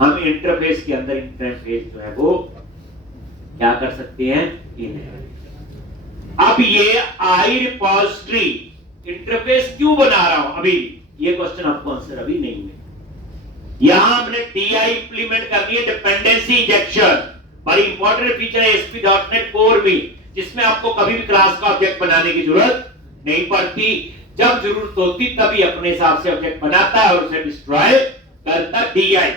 हम इंटरफेस के अंदर इंटरफेस जो है वो क्या कर सकते हैं, इनहेरिट। अब ये आई रिपोजिटरी इंटरफेस क्यों बना रहा हूं, अभी ये क्वेश्चन आपको आंसर अभी नहीं है। यहां हमने टीआई इंप्लीमेंट करनी है, डिपेंडेंसी इंजेक्शन, बड़ी इंपॉर्टेंट फीचर है ASP.NET कोर में, जिसमें आपको कभी भी क्लास का ऑब्जेक्ट बनाने की जरूरत नहीं पड़ती। जब जरूरत होती तभी अपने हिसाब से ऑब्जेक्ट बनाता है और उसे डिस्ट्रॉय करता। टीआई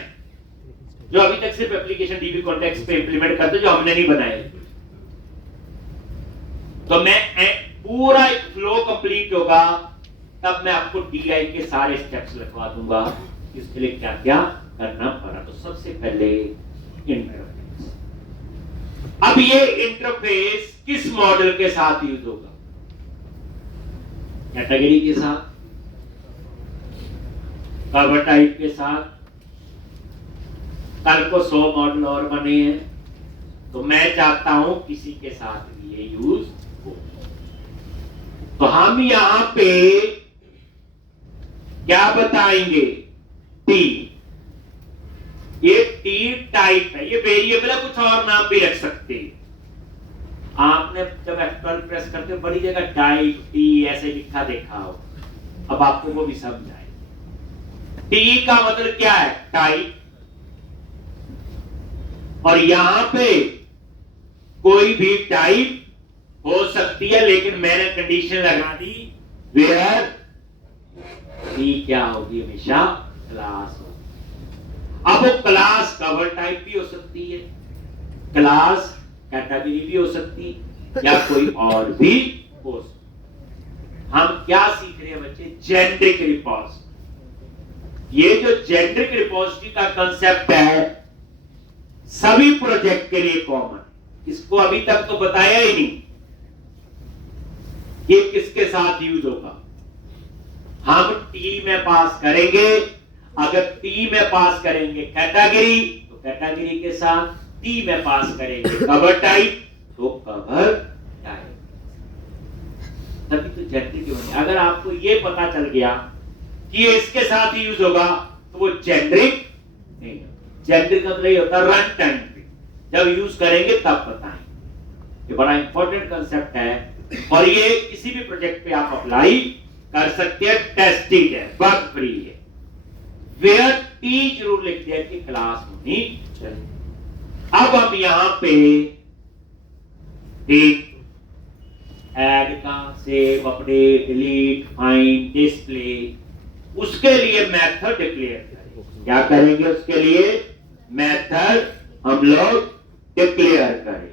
जो अभी तक सिर्फ एप्लीकेशन डीबी कॉन्टेक्स्ट पे इंप्लीमेंट करते, जो हमने नहीं बनाए। तो मैं पूरा एक फ्लो कंप्लीट होगा तब मैं आपको टीआई के सारे स्टेप्स लिखवा दूंगा, इसके लिए क्या क्या करना पड़ा। तो सबसे पहले इंटरफेस। अब ये इंटरफेस किस मॉडल के साथ यूज होगा, कैटेगरी के साथ, कवर टाइप के साथ। कल को 100 मॉडल और बने हैं, तो मैं चाहता हूं किसी के साथ भी ये यूज हो। तो हम यहां पे क्या बताएंगे, टी, ये टी टाइप है, ये वेरिएबल है, कुछ और नाम भी रख सकते हैं। आपने जब F12 प्रेस करते बड़ी जगह टाइप टी ऐसे लिखा देखा हो, अब आपको वो भी समझ आए। टी का मतलब क्या है, टाइप, और यहां पे कोई भी टाइप हो सकती है, लेकिन मैंने कंडीशन लगा दी वेयर टी क्या होगी, हमेशा क्लास होगी। अब वो क्लास कवर टाइप भी हो सकती है, क्लास कैटेगरी भी हो सकती, या कोई और भी हो सकती। हम क्या सीख रहे हैं बच्चे, जेनेरिक रिपोजिटरी। ये जो जेनेरिक रिपोजिटरी का कंसेप्ट है सभी प्रोजेक्ट के लिए कॉमन, इसको अभी तक तो बताया ही नहीं ये किसके साथ यूज होगा। हम टी में पास करेंगे, अगर टी में पास करेंगे कैटेगरी तो कैटेगरी के साथ, टी में पास करेंगे कवर टाइप तो कवर टाइप, तभी तो जेनेरिक बने। अगर आपको ये पता चल गया कि ये इसके साथ ही यूज होगा तो वो जेनेरिक नहीं है। जेनेरिक का मतलब ये होता है रन टाइम पे जब यूज करेंगे तब बताएंगे। ये बड़ा इंपॉर्टेंट कंसेप्ट है और ये किसी भी प्रोजेक्ट पे आप अप्लाई कर सकते हैं, टेस्टेड है, बग फ्री है। वेयर टी जरूर लिख दिया कि क्लास होनी चाहिए। अब हम यहां पे एक ऐड का save, update, delete, find, display, उसके लिए मेथड डिक्लेयर करें। क्या करेंगे उसके लिए, मेथड हम लोग डिक्लेयर करें।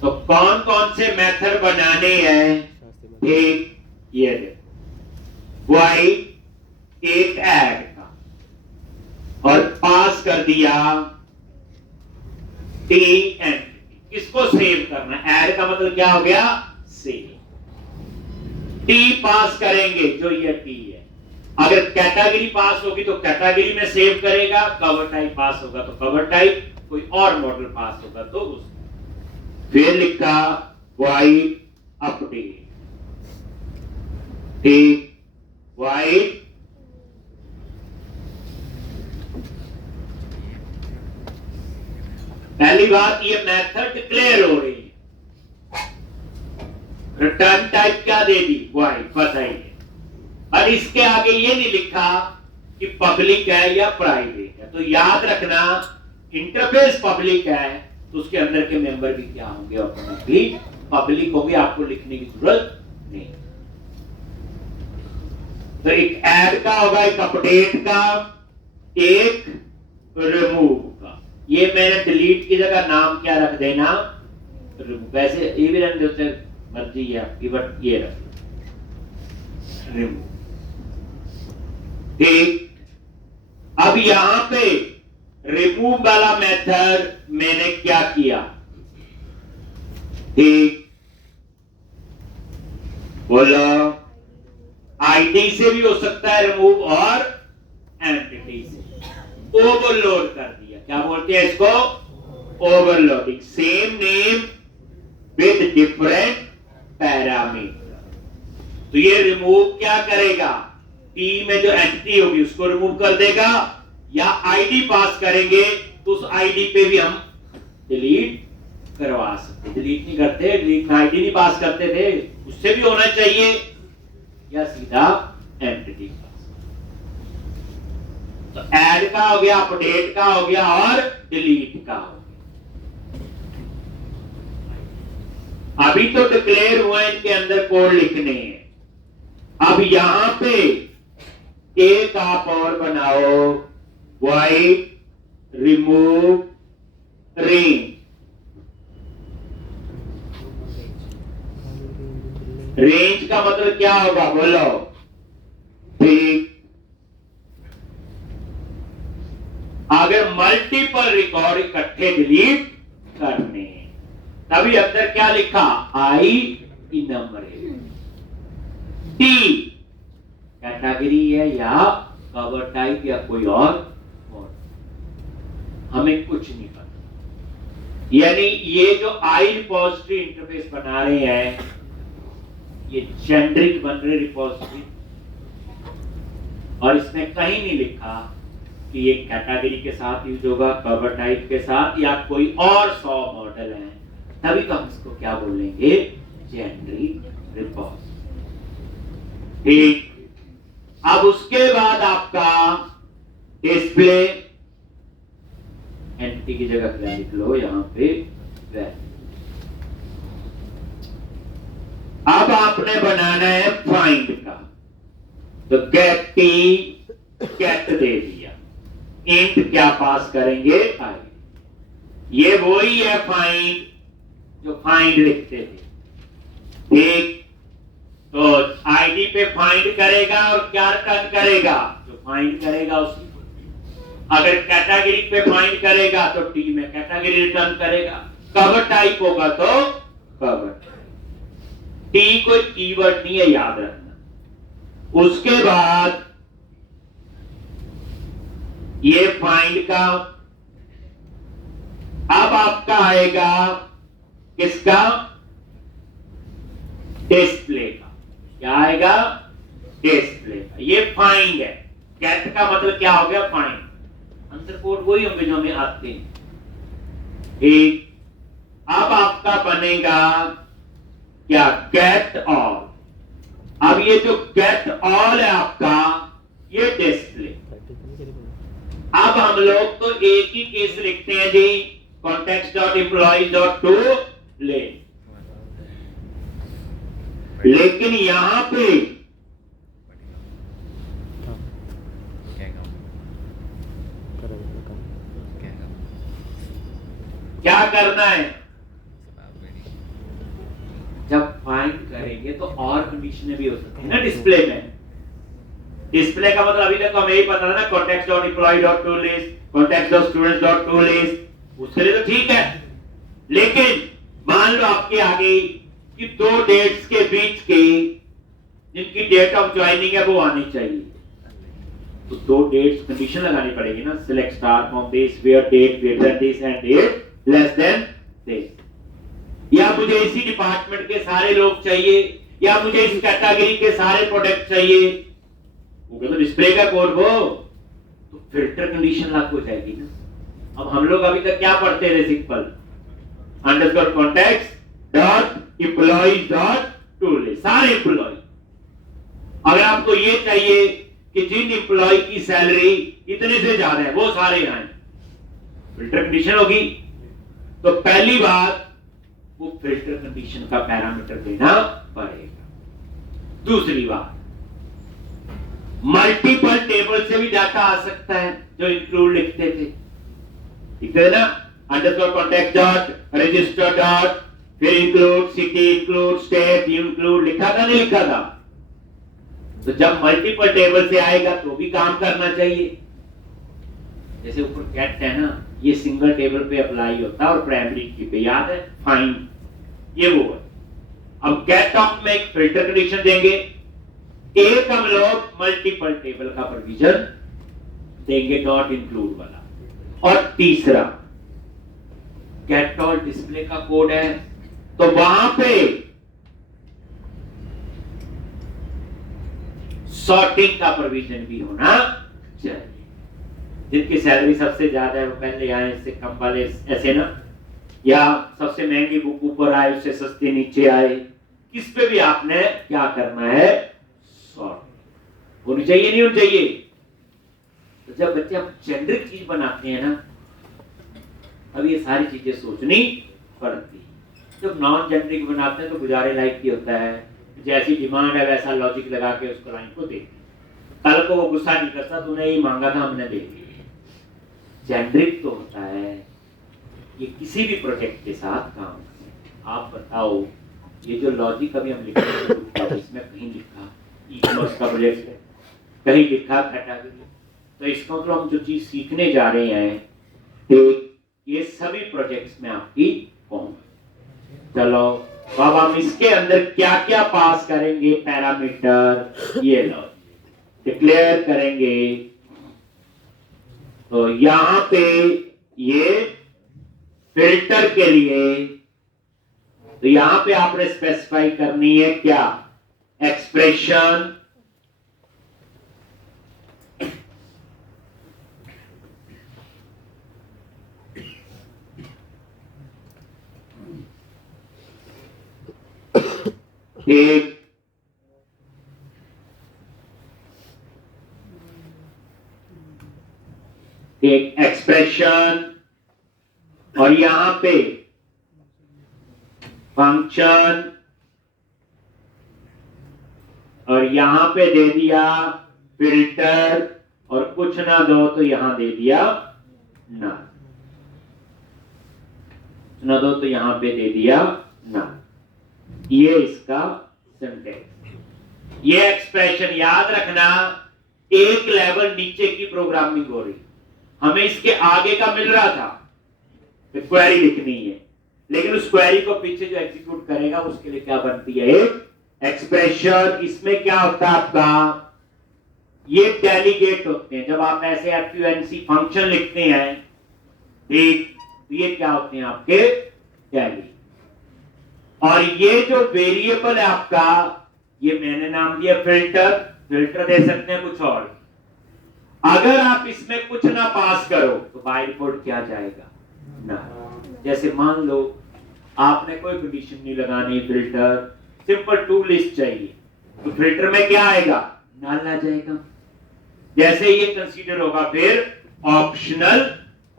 तो कौन कौन से मेथड बनाने हैं, एक ये देखो, वाइड एक ऐड का, और पास कर दिया टी एंटिटी। इसको सेव करना, ऐड का मतलब क्या हो गया, सेव। टी पास करेंगे जो ये टी है, अगर कैटेगरी पास होगी तो कैटेगरी में सेव करेगा, कवर टाइप पास होगा तो कवर टाइप, कोई और मॉडल पास होगा तो उसको। फिर लिखा वाइड अपडेट, टी वाइड पहली बात, ये मेथड डिक्लेयर हो रही है। रिटर्न टाइप क्या दे दी, वाई, बताइए। और इसके आगे ये नहीं लिखा कि पब्लिक है या प्राइवेट है। तो याद रखना, इंटरफेस पब्लिक है तो उसके अंदर के मेंबर भी क्या होंगे, ऑटोमेटिकली पब्लिक होंगे, आपको लिखने की जरूरत नहीं। तो एक ऐड का होगा, एक अपडेट का, एक रिमूव का। ये मैंने डिलीट की जगह नाम क्या रख देना, वैसे ये भी रख देते, मर्जी है आपकी, बट ये रख रिमूव। ठीक, अब यहां पे रिमूव वाला मेथड मैंने क्या किया, ठीक, बोलो। आईडी से भी हो सकता है रिमूव, और एंटिटी से। ओवरलोड कर दिया, क्या बोलते हैं इसको, overloading. Same name with different parameter. तो ये रिमूव क्या करेगा, टी में जो एंटिटी होगी उसको रिमूव कर देगा, या आईडी पास करेंगे तो उस आईडी पे भी हम डिलीट करवा सकते। डिलीट नहीं करते, डिलीट में आईडी नहीं पास करते थे, उससे भी होना चाहिए, या सीधा एंटिटी पास। तो ऐड का हो गया, अपडेट का हो गया, और डिलीट का हो गया। अभी तो डिक्लेयर हुआ, इनके अंदर कोड लिखने हैं। अब यहां पे एक आप और बनाओ, वाइड रिमूव रेंज। रेंज का मतलब क्या होगा, बोलो, ठीक। अगर मल्टीपल रिकॉर्ड इकट्ठे डिलीट करने हैं, तभी अंदर क्या लिखा, आई इनमरेबल। टी कैटेगरी है या कवर टाइप या कोई और हमें कुछ नहीं पता। यानी ये जो आई रिपोजिटरी इंटरफेस बना रहे हैं, ये जेनरिक बन रहे रिपोजिटरी, और इसमें कहीं नहीं लिखा कि ये कैटेगरी के साथ यूज होगा, कवर टाइप के साथ, या कोई और 100 मॉडल हैं, तभी तो हम इसको क्या बोलेंगे, जेनरिक रिपोजिटरी। ठीक, अब उसके बाद आपका डिस्प्ले, एंटिटी की जगह क्या लिख लो यहां पे, अब आपने बनाना है फाइंड का। तो गेट टी, गेट दे दिया, इंट क्या पास करेंगे, आई। ये वही है फाइंड जो फाइंड लिखते थे, ठीक। तो आईडी पे फाइंड करेगा और क्या रिटर्न करेगा, जो फाइंड करेगा उसकी। अगर कैटेगरी पे फाइंड करेगा तो टी में कैटेगरी रिटर्न करेगा, कवर टाइप होगा तो कवर। टी कोई कीवर्ड नहीं है, याद रखना। उसके बाद ये फाइंड का, अब आपका आएगा किसका, डिस्प्ले का। क्या आएगा, डिस्प्ले का। ये फाइंड है, गेट का मतलब क्या हो गया, फाइंड। आंसर कोड वही होंगे जो हमें आते हैं, ठीक। अब आपका बनेगा क्या, गेट ऑल। अब ये जो गेट ऑल है आपका, ये डिस्प्ले। अब हम लोग तो एक ही केस लिखते हैं जी, context.employees.toLane, लेकिन यहां पे क्या करना है, जब फाइंड करेंगे तो और कंडीशनें भी हो सकती है ना डिस्प्ले में। डिस्प्ले का मतलब अभी तक हमें यही पता था ना, context.employee.toList, context.students.toList, उसके लिए तो ठीक है। लेकिन मान लो आपके आगे कि दो डेट्स के बीच के जिनकी डेट ऑफ ज्वाइनिंग है वो आनी चाहिए, तो दो डेट्स कंडीशन लगानी पड़ेगी ना, select star from this where date greater than this and date less than this. या मुझे इसी डिपार्टमेंट के सारे लोग चाहिए, या मुझे इस कैटेगरी के सारे प्रोडक्ट चाहिए, वो तो डिस्प्ले का कोड वो, तो फिल्टर कंडीशन लागू हो जाएगी ना। अब हम लोग अभी तक क्या पढ़ते थे? Simple underscore context dot employees dot tool list, सारे एम्प्लॉय। अगर आपको ये चाहिए कि जिन एम्प्लॉय की सैलरी इतने से ज्यादा है वो सारे आए, फिल्टर कंडीशन होगी। तो पहली बात वो फिल्टर कंडीशन का पैरामीटर देना पड़ेगा। दूसरी बात, मल्टीपल टेबल से भी डाटा आ सकता है, जो इंक्लूड लिखते थे, ठीक है ना? Underscore contact dot register dot फिर include city, include state, include लिखा था नहीं लिखा था? तो जब मल्टीपल टेबल से आएगा तो भी काम करना चाहिए। जैसे ऊपर गेट है ना, ये सिंगल टेबल पे अप्लाई होता है और प्राइमरी की पे, याद है? फाइन, ये वो है। अब गेट ऑफ में एक फिल्टर कंडीशन देंगे, एक हम लोग मल्टीपल टेबल का प्रोविजन देंगे डॉट इंक्लूड वाला। और तीसरा गेट ऑल डिस्प्ले का कोड है, तो वहां पे सॉर्टिंग का प्रोविजन भी होना चाहिए। जिनकी सैलरी सबसे ज्यादा है वो पहले आए, इससे कम वाले ऐसे ना, या सबसे महंगी बुक ऊपर आए उससे सस्ती नीचे आए, किस पे भी आपने क्या करना है? सॉर्ट होनी चाहिए, नहीं होनी चाहिए? तो जब बच्चे हम जेनरिक चीज बनाते हैं ना, अब ये सारी चीजें सोचनी पड़ती है। जब नॉन जेनरिक बनाते हैं तो गुजारे लायक की होता है, जैसी डिमांड है वैसा लॉजिक लगा के उसको लाइन को दे, कल को वो गुस्सा नहीं करता, तूने ये मांगा था हमने दे दिया। जेनरिक तो होता है ये किसी भी प्रोजेक्ट के साथ काम करें। आप बताओ, ये जो लॉजिक अभी हम लिख रहे हैं इसमें कहीं लिखा ई कॉमर्स का प्रोजेक्ट है, कहीं लिखा कैटेगरी, तो इसका मतलब हम जो चीज सीखने जा रहे हैं कि ये सभी प्रोजेक्ट्स में आपकी कौन। चलो अब हम इसके अंदर क्या क्या पास करेंगे पैरामीटर, ये लॉजिक डिक्लेयर करेंगे। तो यहां पे ये फिल्टर के लिए, तो यहां पे आपने स्पेसिफाई करनी है क्या? एक्सप्रेशन एक एक्सप्रेशन, और यहां पे फंक्शन, और यहां पे दे दिया फिल्टर, और कुछ ना दो तो यहां दे दिया ना, ना दो तो यहां पे दे दिया ना। ये इसका सिंटैक्स। ये एक्सप्रेशन याद रखना, एक लेवल नीचे की प्रोग्रामिंग हो रही, हमें इसके आगे का मिल रहा था, क्वेरी लिखनी है, लेकिन उस क्वेरी को पीछे जो एग्जीक्यूट करेगा उसके लिए क्या बनती है? एक एक्सप्रेशन। इसमें क्या होता है आपका? ये डेलीगेट होते हैं। जब आप ऐसे FUNC फंक्शन लिखते हैं, ठीक, ये क्या होते हैं? आपके डेलीगेट। और ये जो वेरिएबल है आपका, ये मैंने नाम दिया फिल्टर। फिल्टर दे सकते हैं कुछ और। अगर आप इसमें कुछ ना पास करो तो बाय डिफॉल्ट क्या जाएगा? ना। जैसे मान लो आपने कोई कंडीशन नहीं लगानी, फिल्टर सिंपल टू लिस्ट चाहिए, तो फिल्टर में क्या आएगा? नल आ जाएगा। जैसे ये कंसीडर होगा फिर ऑप्शनल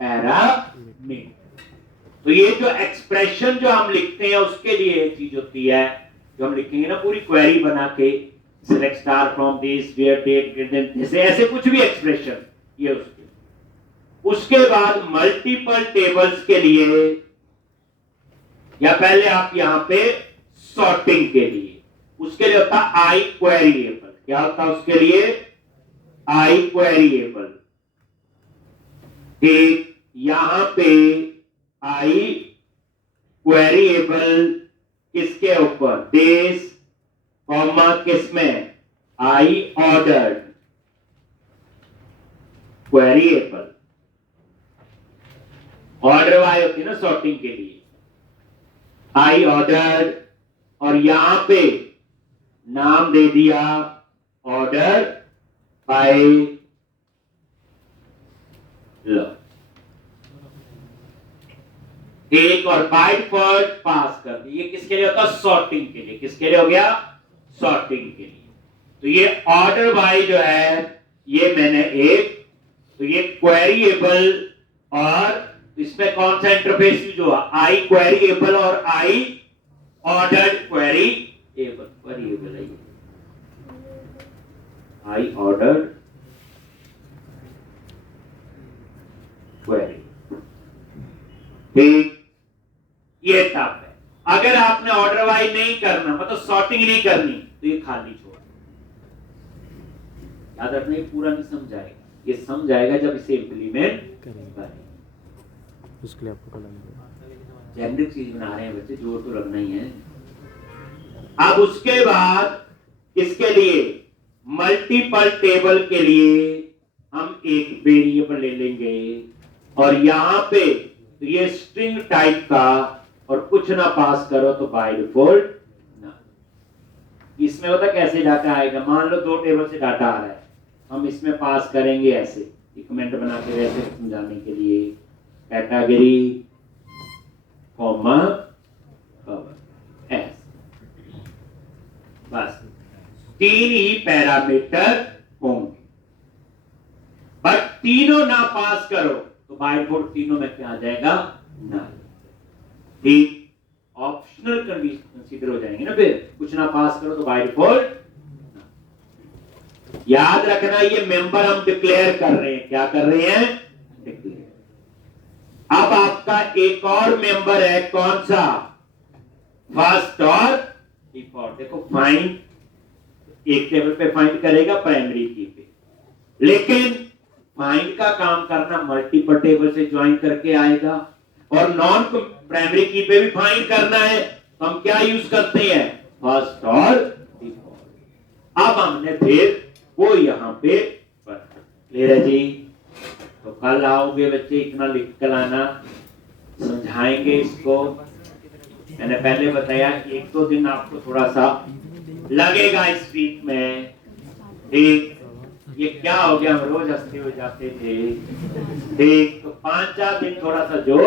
पैरामीटर। तो ये जो एक्सप्रेशन जो हम लिखते हैं उसके लिए एक चीज होती है, जो हम लिखेंगे ना पूरी क्वेरी बना के, select star from this where date, जैसे ऐसे कुछ भी एक्सप्रेशन, ये उसके बाद मल्टीपल टेबल्स के लिए, या पहले आप यहां पे सॉर्टिंग के लिए, उसके लिए होता है आई क्वेरिएबल। क्या होता है उसके लिए? आई क्वेरिएबल। ठीक, यहां पे आई क्वेरिएबल किसके ऊपर? दिस कॉमा किसमें? I ordered queryable. Order Y होती है ना सॉर्टिंग के लिए, आई ऑर्डर, और यहां पे नाम दे दिया ऑर्डर बाय लो। एक और बाय डिफॉल्ट पास कर दी। ये किसके लिए होता है? सॉर्टिंग के लिए। किसके लिए हो गया? सॉर्टिंग के लिए। तो ये ऑर्डर बाय जो है ये मैंने एक, तो ये क्वेरीएबल और इसमें कौन सा इंटरफेस यूज हुआ? आई क्वेरीएबल और आई ऑर्डर्ड क्वेरीएबल। क्वेरीएबल है ये, आई ऑर्डर्ड क्वेरी। ठीक, ये तब है। अगर आपने ऑर्डर वाइज नहीं करना, मतलब सॉर्टिंग नहीं करनी, तो ये खाली छोड़। याद रखना, ये पूरा नहीं समझाएगा, ये समझाएगा जब इसे इंप्लीमेंट करेंगे। उसके लिए आपको कलम जेनरिक चीज बना रहे हैं बच्चे, जोर तो लगना ही है। अब उसके बाद इसके लिए मल्टीपल टेबल के लिए हम एक वेरिएबल ले लेंगे और यहां पे तो ये स्ट्रिंग टाइप का, और कुछ ना पास करो तो बाय डिफॉल्ट ना। इसमें होता कैसे डाटा आएगा? मान लो 2 टेबल से डाटा आ रहा है, हम इसमें पास करेंगे ऐसे, कमेंट बना के वैसे समझाने के लिए, कैटेगरी कॉमा कवर एस। बस 3 ही पैरामीटर होंगे, बट तीनों ना पास करो तो बाय डिफॉल्ट तीनों में क्या आ जाएगा? ना। ठीक, ऑप्शनल कंडीशन कंसीडर हो जाएंगे ना, फिर कुछ ना पास करो तो बाय डिफॉल्ट। याद रखना, ये मेंबर हम डिक्लेयर कर रहे हैं। क्या कर रहे हैं? डिक्लेयर। अब आपका एक और मेंबर है, कौन सा? फर्स्ट और डिफॉल्ट। देखो फाइंड, एक टेबल पे फाइंड करेगा प्राइमरी की पे, लेकिन फाइंड का काम करना मल्टीपल टेबल से ज्वाइन करके आएगा, और नॉन प्राइमरी की पे भी फाइंड करना है, तो हम क्या यूज करते हैं? फर्स्ट और डिफॉल्ट। अब हमने फिर वो यहां पे क्लियर है जी? तो कल आओगे बच्चे, इतना लिख कर आना, समझाएंगे इसको। मैंने पहले बताया 1-2 दिन आपको थोड़ा सा लगेगा इस वीक में। ठीक, ये क्या हो गया, हम रोज हंसते हो जाते थे। ठीक, तो 5-4 दिन थोड़ा सा जोर